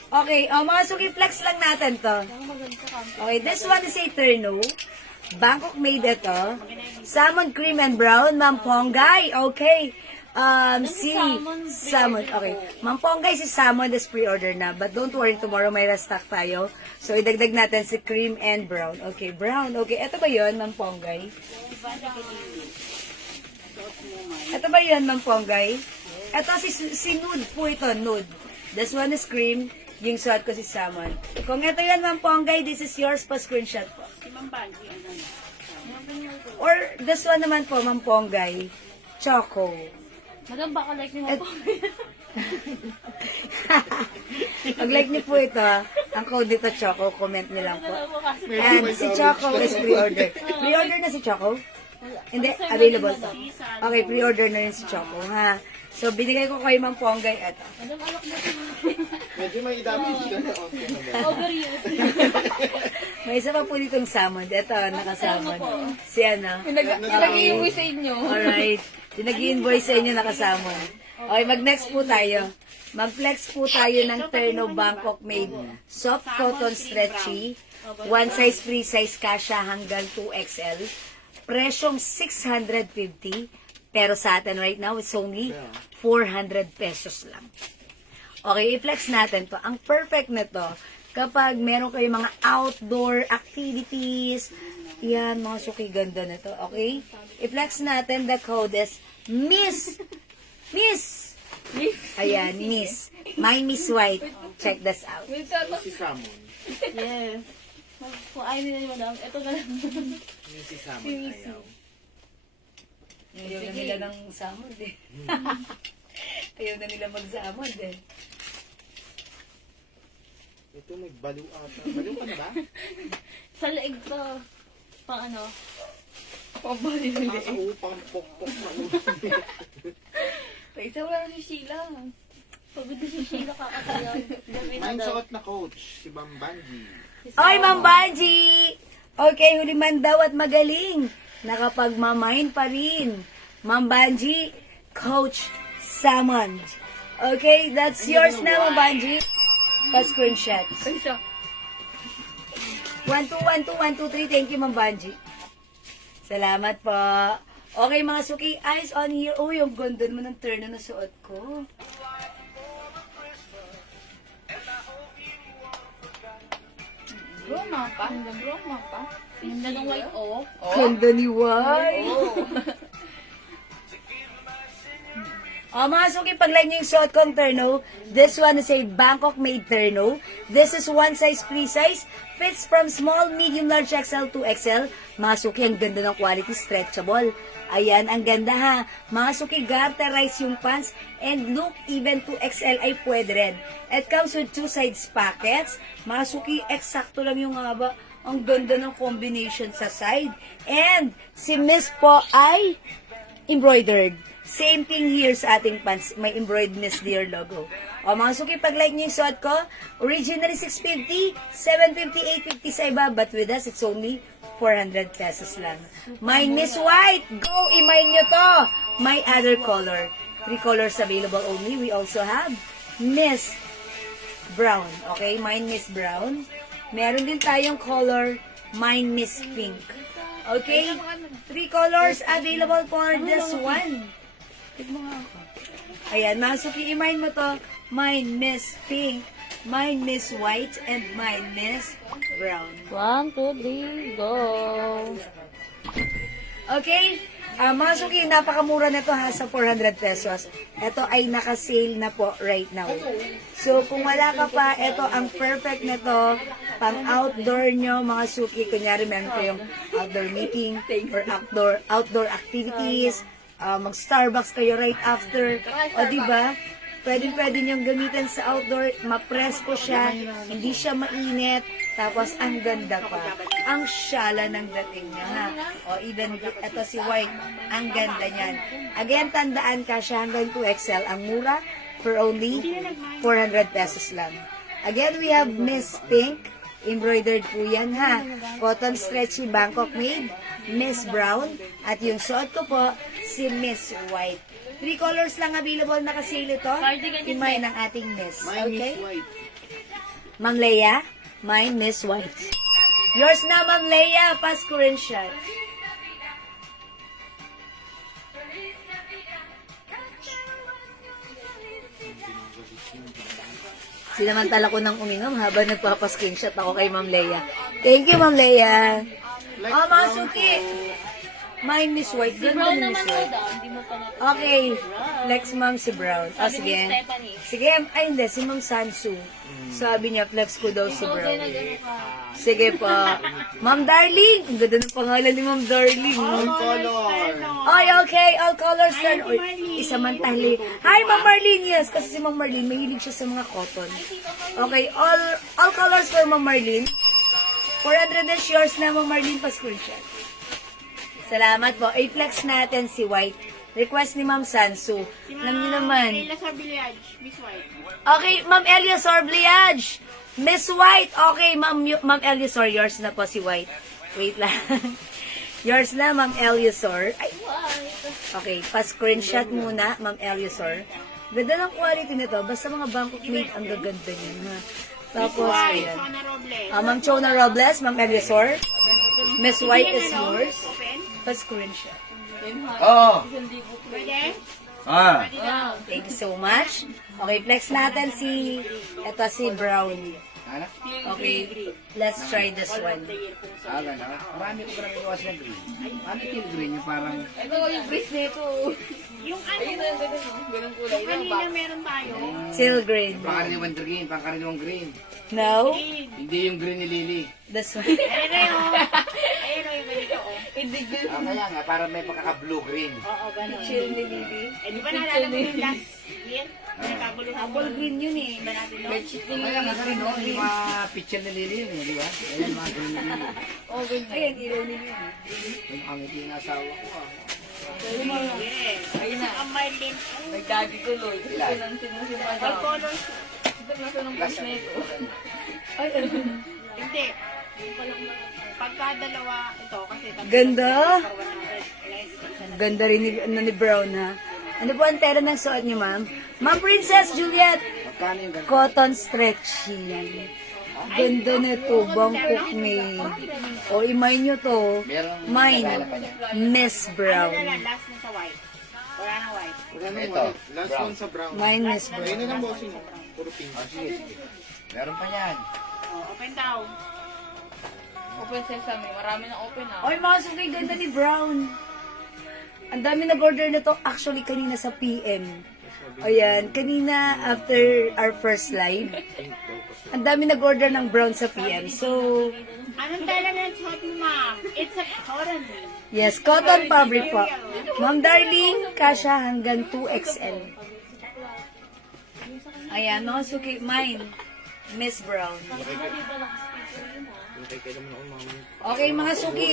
Okay, mga suki flex lang natin to. Ang maganda sa camping. Okay, this one is a Terno. Bangkok made ito. Salmon cream and brown, Ma'am Ponggay. Okay. Salmon. Okay. Ma'am Ponggay, si salmon is pre-order na. But don't worry, tomorrow may restock tayo. So, idagdag natin si cream and brown. Okay, brown. Okay, ito ba yun, Ma'am Ponggay? Ito ba yun, Ma'am Ponggay? Ito, si nude po ito, nude. This one is cream. Yung suot ko si salmon. Kung ito yan, Ma'am Ponggay, this is yours pa screenshot po. Or this one naman po, Ma'am Ponggay, Choco. Madam, baka like ni mo po. Pag like niyo po ito, ang code dito Choco, comment niyo lang po. And si Choco is pre-order. Pre-order na si Choco? Hindi, available to. Okay, pre-order na rin si Choco, ha? So, binigay ko kay Ma'am Ponggay ito. Madam, alak na Medyo may damage ka na. Okay na ba? overuse. May isa pa po ditong salmon. Ito, nakasalmon. Si ano? Nag-iuwi sa inyo. Alright. Yung nag-invoice sa inyo nakasamon. Okay, mag-next po tayo. Mag-flex po tayo ng Terno Bangkok made soft cotton stretchy. One size, free size kasha hanggang 2XL. Presyong 650. Pero sa atin right now, it's only 400 pesos lang. Okay, i-flex natin to. Ang perfect nito, kapag meron kayo mga outdoor activities, yan, mga suki ganda nito. Okay? I-flex natin, the code is Miss. Ayan, Miss. My Miss White. Check this out. Si Samon. Yes. Kung ayaw nila ni madam, ito na lang. Si Samon ayaw. Ayaw na nila ng samod eh. Ayaw na nila magsamod eh. Ito may baliw ata. Baliw ka na ba? Sa leeg to. Pang ano? Pambali na Ah, oo, pang pok-pok na Isa wala na si Sheila. Pagod na si Sheila kakatayan. Ang suot na coach, si Bambanji. Oy, Ma'am Banji! Okay, huli man daw at magaling. Nakapagmamain pa rin. Ma'am Banji, Coach Salmon. Okay, that's yours na, Ma'am Banji. Pa-screenshot. Isa. 1, 2, 1, 2, 1, 2, 3. Thank you, Ma'am Banji. Salamat po. Okay, mga suki, eyes on here. Oh, yung ganda naman ng turn na suot ko. Roma pa. Roma pa. Ganda ng white oak. Ganda ni White. Mga suki, pag-like nyo yung suot kong terno, this one is a Bangkok made terno. This is one size, free size. Fits from small, medium, large, XL to XL. Mga suki, ang ganda ng quality, stretchable. Ayan, ang ganda ha. Mga suki, garterize yung pants. And look, even to XL ay pwede rin. It comes with two sides pockets. Mga suki, eksakto lang yung haba. Ang ganda ng combination sa side. And si Miss po ay embroidered. Same thing here sa ating pants. May embroidered Miss Dear logo. O mga suki, pag-like niyo yung suot ko, originally 650, 750, 850 sa iba. But with us, it's only 400 pesos lang. My Miss White, go! Imay nyo to! My other color. 3 colors available only. We also have Miss Brown. Okay, mine Miss Brown. Meron din tayong color, mine Miss Pink. Okay, 3 colors available for this one. Tignan mo nga ako. Ayan, mga suki, i-mine mo to. Mine Miss Pink. Mine Miss White and mine Miss Brown. 1, 2, 3, go! Okay? Mga suki, napakamura nito ha sa 400 pesos. Ito ay naka-sale na po right now. So, kung wala ka pa, ito ang perfect nito pang outdoor nyo, mga suki. Kunyari, meron kayong outdoor meeting or outdoor activities. Mag-Starbucks kayo right after. O, diba? Pwede niyong gamitin sa outdoor. Ma-presko siya. Hindi siya mainit. Tapos, ang ganda pa. Ang syala ng dating niya, ha? O, even, ito si White. Ang ganda niyan. Again, tandaan ka siya hanggang 2XL. Ang mura for only 400 pesos lang. Again, we have Miss Pink. Embroidered po yan, ha? Cotton stretchy Bangkok made. Miss Brown. At yung suot ko po, si Miss White. 3 colors lang available na kasale ito. Imay ng ating Miss. Mine Okay? is white. Ma'am Leia, mine Miss White. Yours na, Ma'am Leia. Pasko rin siya. Sinamantala ko nang uminom habang nagpapascreenshot ako kay Ma'am Leia. Thank you, Ma'am Leia. Oh, mga suki. Mine Miss White. Ganda ni Miss White. Hindi mo pa na. Okay. Flex Ma'am si Brown. Oh, sige. Stephanie. Sige, ay hindi. Si Ma'am Sansu. Sabi niya, flex ko daw si Brown. Gano'n ka. Sige po. Ma'am Darling. Ang ganda ng pangalan ni Ma'am Darling. All No? color. Ay, okay. All colors turn. Oy, isa man tali. Hi, Ma'am Marlene. Yes, kasi si Ma'am Marlene, mahilig siya sa mga cotton. Okay, all colors for Ma'am Marlene. 400 is yours na, Ma'am Marlene. Pa-screenshot. Salamat po. I-flex natin si White. Request ni Ma'am Sansu. Alam niyo naman. Sa Village, Miss White. Okay, Ma'am Eliasor Bliage. Miss White. Okay, Ma'am Eliasor, yours na po si White. Wait lang. Yours na, Ma'am Eliasor. Ay, okay, pa-screenshot muna, Ma'am Eliasor. Ganda ng quality nito. Basta mga Bangkok made, ang gaganda niya. Ha? Tapos, ayan. Chona Robles. Ma'am Chona Robles, Ma'am Eliasor. Miss White is yours. Open. Pa-screenshot. Oo. Pwede? Ah. Thank you so much. Okay, flex natin si, eto si Brown. Ano? Okay, let's try this one. Ala na. Marami ko parang iwas na green. Ano yung green? Yung parang... Ito yung brace nito. Yung ano, Ayun na, ganun kulay lang kanina ba? meron tayo. Teal green. Pangkaraniwang green. Pangkaraniwang green. No? Hindi yung green ni Lily. This one. Ayun na yun. Ayun na yung ganito, oh. Hindi good. Kaya nga, parang may pagkaka-blue green. Oo, gano'n. Chill ni Lily. Eh, di ba naalala mo yung last year? Nagkagulo sa Apple green yun eh. ba natin, no? Bedsheet din Kaya yung nga rin, no? Yung mga picture ni Lily yun, eh, di ba? Ayan, mga green ni Lily. Oh, ganyan. Ayan, ilaw ni Lily. Yung angiti ng asawa ko, ah. Yes. Ayun na. Ang Marlene. Nagdagi tuloy. Kasi pinansin mo si All Madam. colors. Ito na sa ng brace nito. Ay, ano? Hindi. Pagka dalawa, ito, kasi tatlo. Ganda. For 100. Ganda rin ni Brown ha. Ano po ang tela ng suot niyo, ma'am? Ma'am Princess Juliet. Magkano yung ganun? Cotton stretchy. Ganda nito. Bangkok made. O, imay nyo to. Merong Mine. nagana pa niya. Miss Ano Brown. na lang, last na sa white. Wala na white. Wala nang Ito, white. Last brown. one sa brown. Mine Miss Ayun Brown. na lang bossing mo. Puro pink. Oh, sige, sige. Meron pa yan. Oh, open down. Open sesame. Marami na open ah. Oy, mga sukay, ganda ni Brown. Ang dami nag-order nito actually kanina sa PM. Ayan, kanina after our first live. Ang dami nag-order ng brown sa PM. So, Anong tala ng suot mo, ma'am? It's a cotton. yes, cotton fabric po. Ma'am Darling, kasha hanggang 2XL. Ayan, mga suki, mine, Miss Brown. Okay, kaya naman ako mama. Okay, mga suki,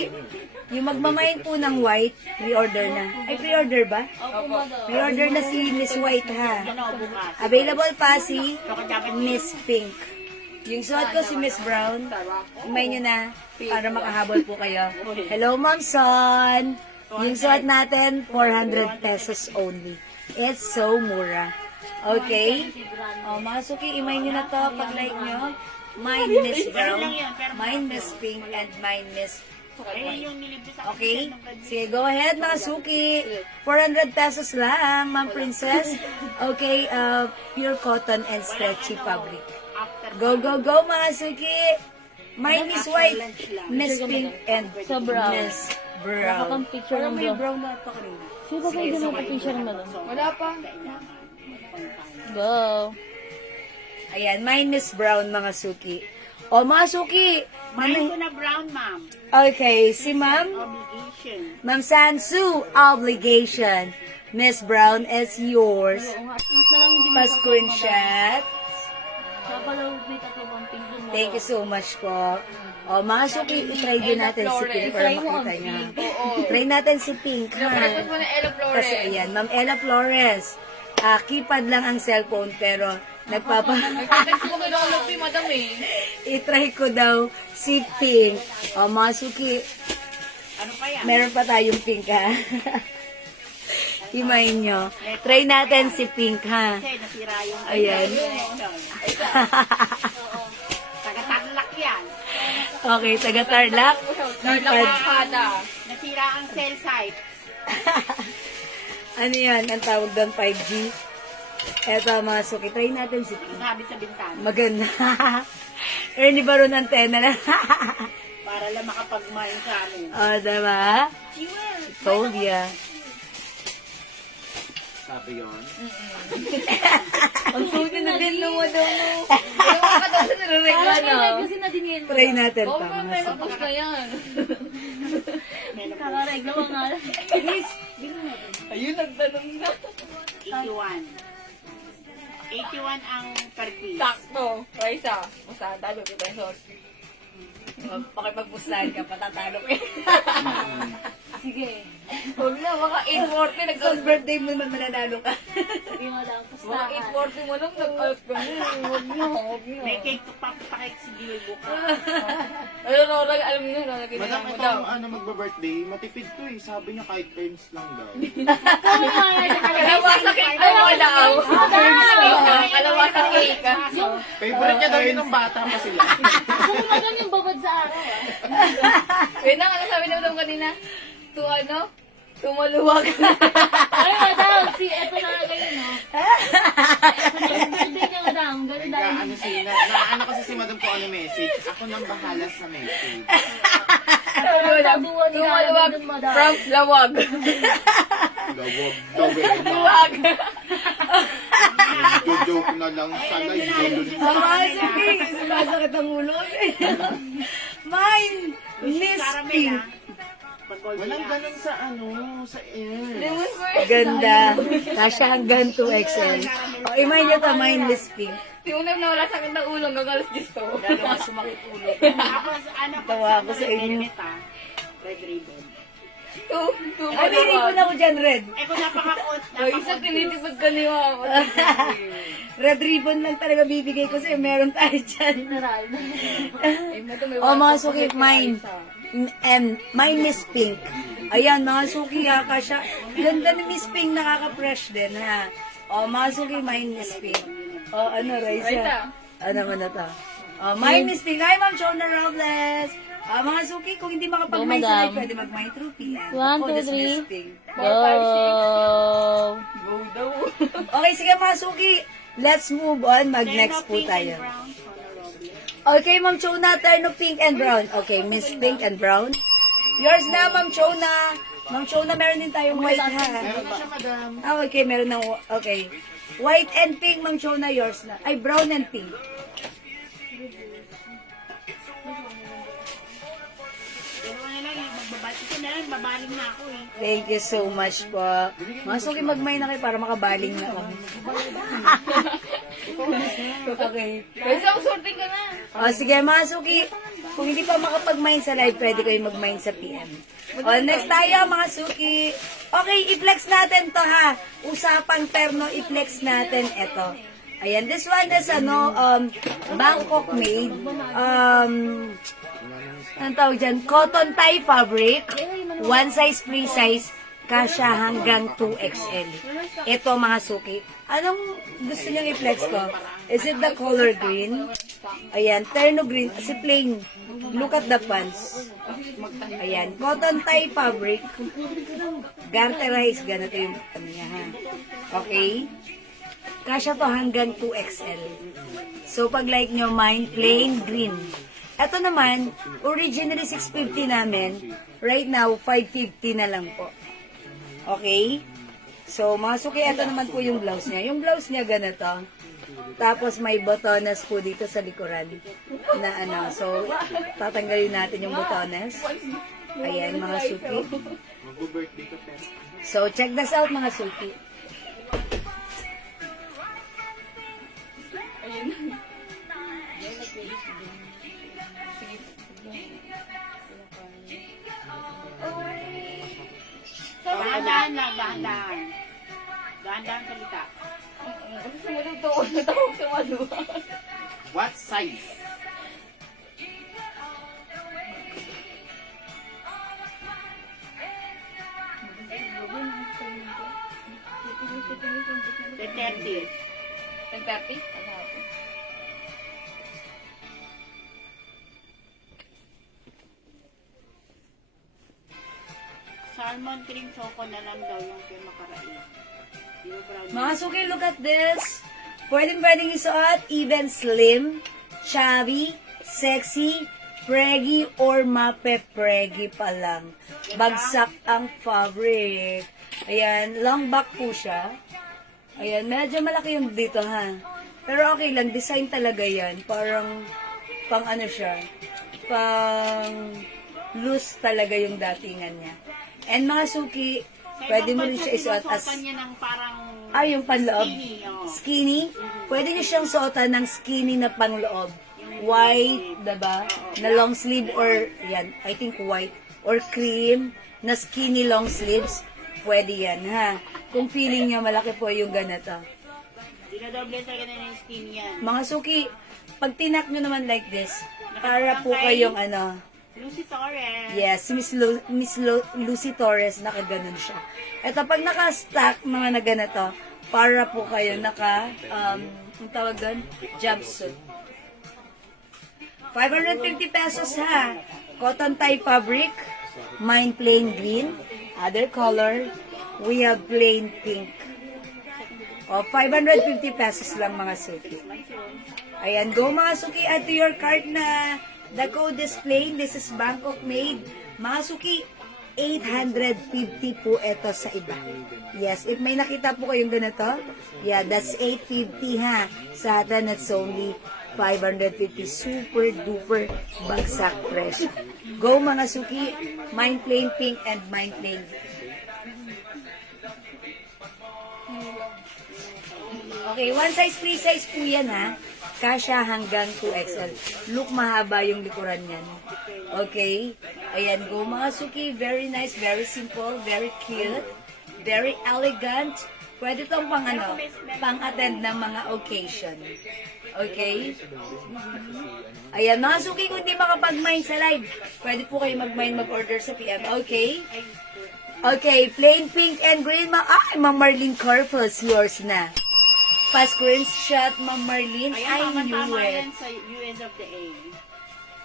yung magmamain po ng white, pre-order na. Ay, pre-order ba? Pre-order na si Miss White, ha? Ano, bukas. Available pa si Miss Pink. Yung suot ko si Miss Brown, imay nyo na para makahabol po kayo. Hello, Ma'am Son! Yung suot natin, 400 pesos only. It's so mura. Okay? O, mga suki, imay nyo na to pag like nyo. Mine Miss Brown, mine Miss Pink, and mine Miss Eh, yung nilibre sa Okay? Sige, go ahead mga suki. 400 pesos lang, Ma'am Princess. Okay, pure cotton and stretchy fabric. after Go, go, go, mga suki. My Miss White, Miss Pink, and Sa brown. Miss Wala ka Brown. pang picture ng brown. Brown na pa kanina. Sino ba pwede mo pa-picture mo doon? Wala pa. Go. Ayan, my Miss Brown, mga suki. O, mga suki. Mine ko na brown, ma'am. Okay, si Ma'am. Obligation. Ma'am Sansu, obligation. Miss Brown is yours. Oo nga, pink na lang hindi mo Pa-screenshot. Kaya pala may tatlo bang pink doon. Thank you so much po. O, mga suki, itry din natin si Pink para Try mo ang makita niya. pink. Oo. Try natin si Pink, Request mo ha? na Ella Flores. Kasi ayan, Ma'am Ella Flores. Keypad lang ang cellphone, pero Nagtatext ko kay Lolo madam eh. itry ko daw si Pink. O, mga suki, Ano pa yan? meron pa tayong Pink, ha? Himayin nyo. Try natin si Pink, ha? Kasi nasira yung Ayan. connection. Taga-taglak yan. Okay, taga Tarlac. Kada. Nasira ang cell site. Ano yan? Ang tawag doon, 5G. Eto, mga suki. Try natin si Pink. Sabi sa bintana. Maganda. Ernie ba ron antena na? Para lang makapag-mine sa amin. O, diba? Told ya. Sabi yun. Ang suti na din naman daw mo. Ayaw ka daw sa nire-reklamo. Kasi na din yan. Try natin Oo, pa. pero may mapos na yan. Kakaregla mo nga. Ayun, nagtanong na. 81. 81 ang per piece. Sakto. Raisa. Basta, talo 2 pesos. Pakipagpustahan ka, patatalo ko Sige. Huwag na, mga 840 nag Kung birthday mo naman mananalo ka. Sige mo lang. Mga Pustahan. 840 mo lang nag-alp ka na. Huwag na, huwag na. May cake to papakik si Gil bukas. Ano, Rorag, alam niyo, Rorag, Madam, ginagawa mo ito daw. ang ano magba-birthday, matipid to eh. Sabi niya kahit earns lang daw. Kalawa sa cake daw mo daw. Kalawa sa cake. Favorite niya daw yun ng bata pa sila. Ano ba lang yung babad sa araw Wait na, ano sabi naman kanina? Ano? Tumaluwag. Ay, madam. Eto na kayo, no? Birthday niya, madam. Ganun dahil. Ano si, naano kasi si madam ko ano message. Ako nang bahala sa message. Tumaluwag from lawag. Gawag daw eh. Luwag. Joke na lang sa live. Mga suki, sumasakit ang ulo ko. Mine, Miss Pink. Walang ganun sa ano, sa air. Lemon first. Ganda. Kasha hanggang 2XL. O, imay nyo to, mine, Miss Pink. Simunam na wala sa akin ng ulo, gagalas gusto. Lalo nga sumakit ulo. Tapos ano pa Tawa ako sa inyo. helmet, ah? Red ribbon. Ay, may ribbon ako dyan, red. Eh kung napaka-out, Ay, isa tinitipad ka niyo. Red ribbon lang talaga bibigay ko sa'yo. Meron tayo dyan. O, mga suki, mine. Mine, Miss Pink. Ayan, mga suki, ha, kasha. Ganda ni Miss Pink, nakaka-fresh din, ha. O, mga suki, mine, Miss Pink. O, ano, Raisa? Ano man na to? O, mine, Miss Pink. Hi, Ma'am Chona Robles. Mga suki, kung hindi makapag-mine Go, sa live, madam. pwede mag-mine through PM. 1, Ako, 2, this Miss 3. Pink. Go! Go daw. Okay, sige mga suki. Let's move on. Mag-next po tayo. Okay, Ma'am Chona, turn of pink and brown. Okay, Miss Pink and brown. Yours na, Ma'am Chona. Ma'am Chona, meron din tayong white ha. Meron pa siya, madam. Okay, meron ng, okay. White and pink, Ma'am Chona, yours na. Ay, brown and pink. Pero ano lang, magbabati ko na lang, babaling na ako eh. Thank you so much po. Mga suki, mag-mine na kayo para makabaling na kami. Okay. Raisa, sorting ka na. O, sige mga suki. Kung hindi pa makapag-mine sa live, pwede kayo mag-mine sa PM. O, next tayo mga suki. Okay, i-flex natin to ha. Usapang terno, i-flex natin ito. Ayan, this one is Bangkok made. Anong tawag dyan? Cotton tie fabric. One size, free size. Kasha hanggang 2XL. Ito mga suki. Anong gusto niyong i-flex ko? Is it the color green? Ayan, terno green. Kasi plain. Look at the pants. Ayan, cotton tie fabric. Garterize. Ganito yung ano niya ha. Okay? Kasya to hanggang 2XL. So, pag like nyo, mine, plain green. Ito naman, originally 650 namin. Right now, 550 na lang po. Okay? So, mga suki, ito naman po yung blouse niya. Yung blouse niya ganito. Tapos, may botones po dito sa likuran. Na ano. So, tatanggalin natin yung botones. Ayan, mga suki. Mag-birthday ka pero. So, check this out, mga suki. Ayun. Dahan-dahan lang, dahan-dahan. Dahan-dahan salita. Kasi sumunod to. Natawag sa maluwa. What size? The 30. 10:30? Ano ako? Salmon cream choco na lang daw yung pinakarait. Di ba brown? Mga suki, look at this. Pwedeng isuot, even slim, chubby, sexy, preggy, or mape-preggy pa lang. Bagsak ang fabric. Ayan, long back po siya. Ayan, medyo malaki yung dito ha. Pero okay lang, design talaga yan. Parang, pang ano siya, pang loose talaga yung datingan niya. And mga suki, pwede mo rin siya isuot as, Sinusuotan niya ng parang yung panloob. skinny, oh. Skinny. Pwede niyo siyang suotan ng skinny na pangloob. White, diba? Na long sleeve or, yan, I think white. Or cream na skinny long sleeves. Pwede yan, ha? Kung feeling niya malaki po yung ganito. Dinadoble sa ganun yung skin yan. Mga suki, pag tinak nyo naman like this, para po kayong ano, Lucy Torres. yes, Miss Lucy Torres, nakaganon siya. Ito, pag naka-stack mga na ganito, para po kayo naka, ang tawag doon, jumpsuit. 550 pesos ha. Cotton tie fabric, mine plain green, other color, we have plain pink. O, 550 pesos lang mga suki. Ayan, go mga suki, add to your cart na the code is plain. This is Bangkok made. Mga suki, 850 po ito sa iba. Yes, if may nakita po kayong ganito, yeah, that's 850 ha. Sa atin, it's only 550. Super duper bagsak presyo. Go mga suki, mine plain pink and mine plain. Okay, one size, free size po yan ha. Kasya hanggang 2XL. Look, mahaba yung likuran niyan. Okay? Ayan, go mga suki. Very nice, very simple, very cute, very elegant. Pwede tong pang ano, pang-attend ng mga occasion. Okay? Ayan, mga suki, kung di makapag-mine sa live, pwede po kayo mag-mine, mag-order sa PM. Okay? Okay, plain pink and green. Ma'am Marlene Corpus, yours na. Pa-screenshot, Ma'am Marlene. I Ayan, knew tama it. yan sa US of the A.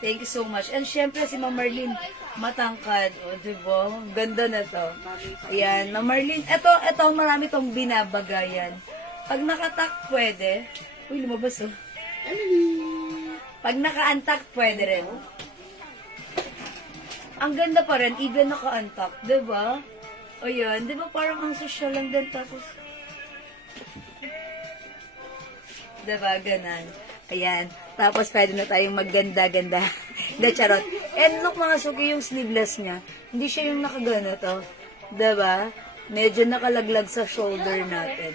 Thank you so much. And syempre si Ma'am Marlene, matangkad. O, diba? Ganda na to. Ayan, Ma'am Marlene. Ito, marami tong binabagayan. Pag nakatak, pwede. Uy, lumabas oh. Pag naka-antak, pwede rin. Ang ganda pa rin, even naka-antak. Diba? O yan, diba parang ang social lang din tapos... Diba, ganan. Ayan. Tapos, pwede na tayong magganda-ganda. Hindi, charot. And look, mga suki, yung sleeveless niya. Hindi siya yung nakagano to. Diba? Medyo nakalaglag sa shoulder natin.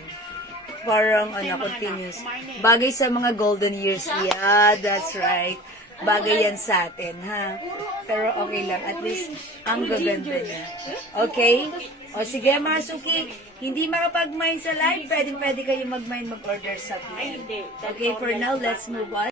Parang, continuous. Bagay sa mga golden years. Yeah, that's right. Bagay yan sa atin, ha? Pero okay lang. At least, ang gaganda niya. Okay? O sige, mga suki, hindi makapag-mine sa live, pwede kayo mag-mine, mag-order sa PM. Okay, for now, let's move on.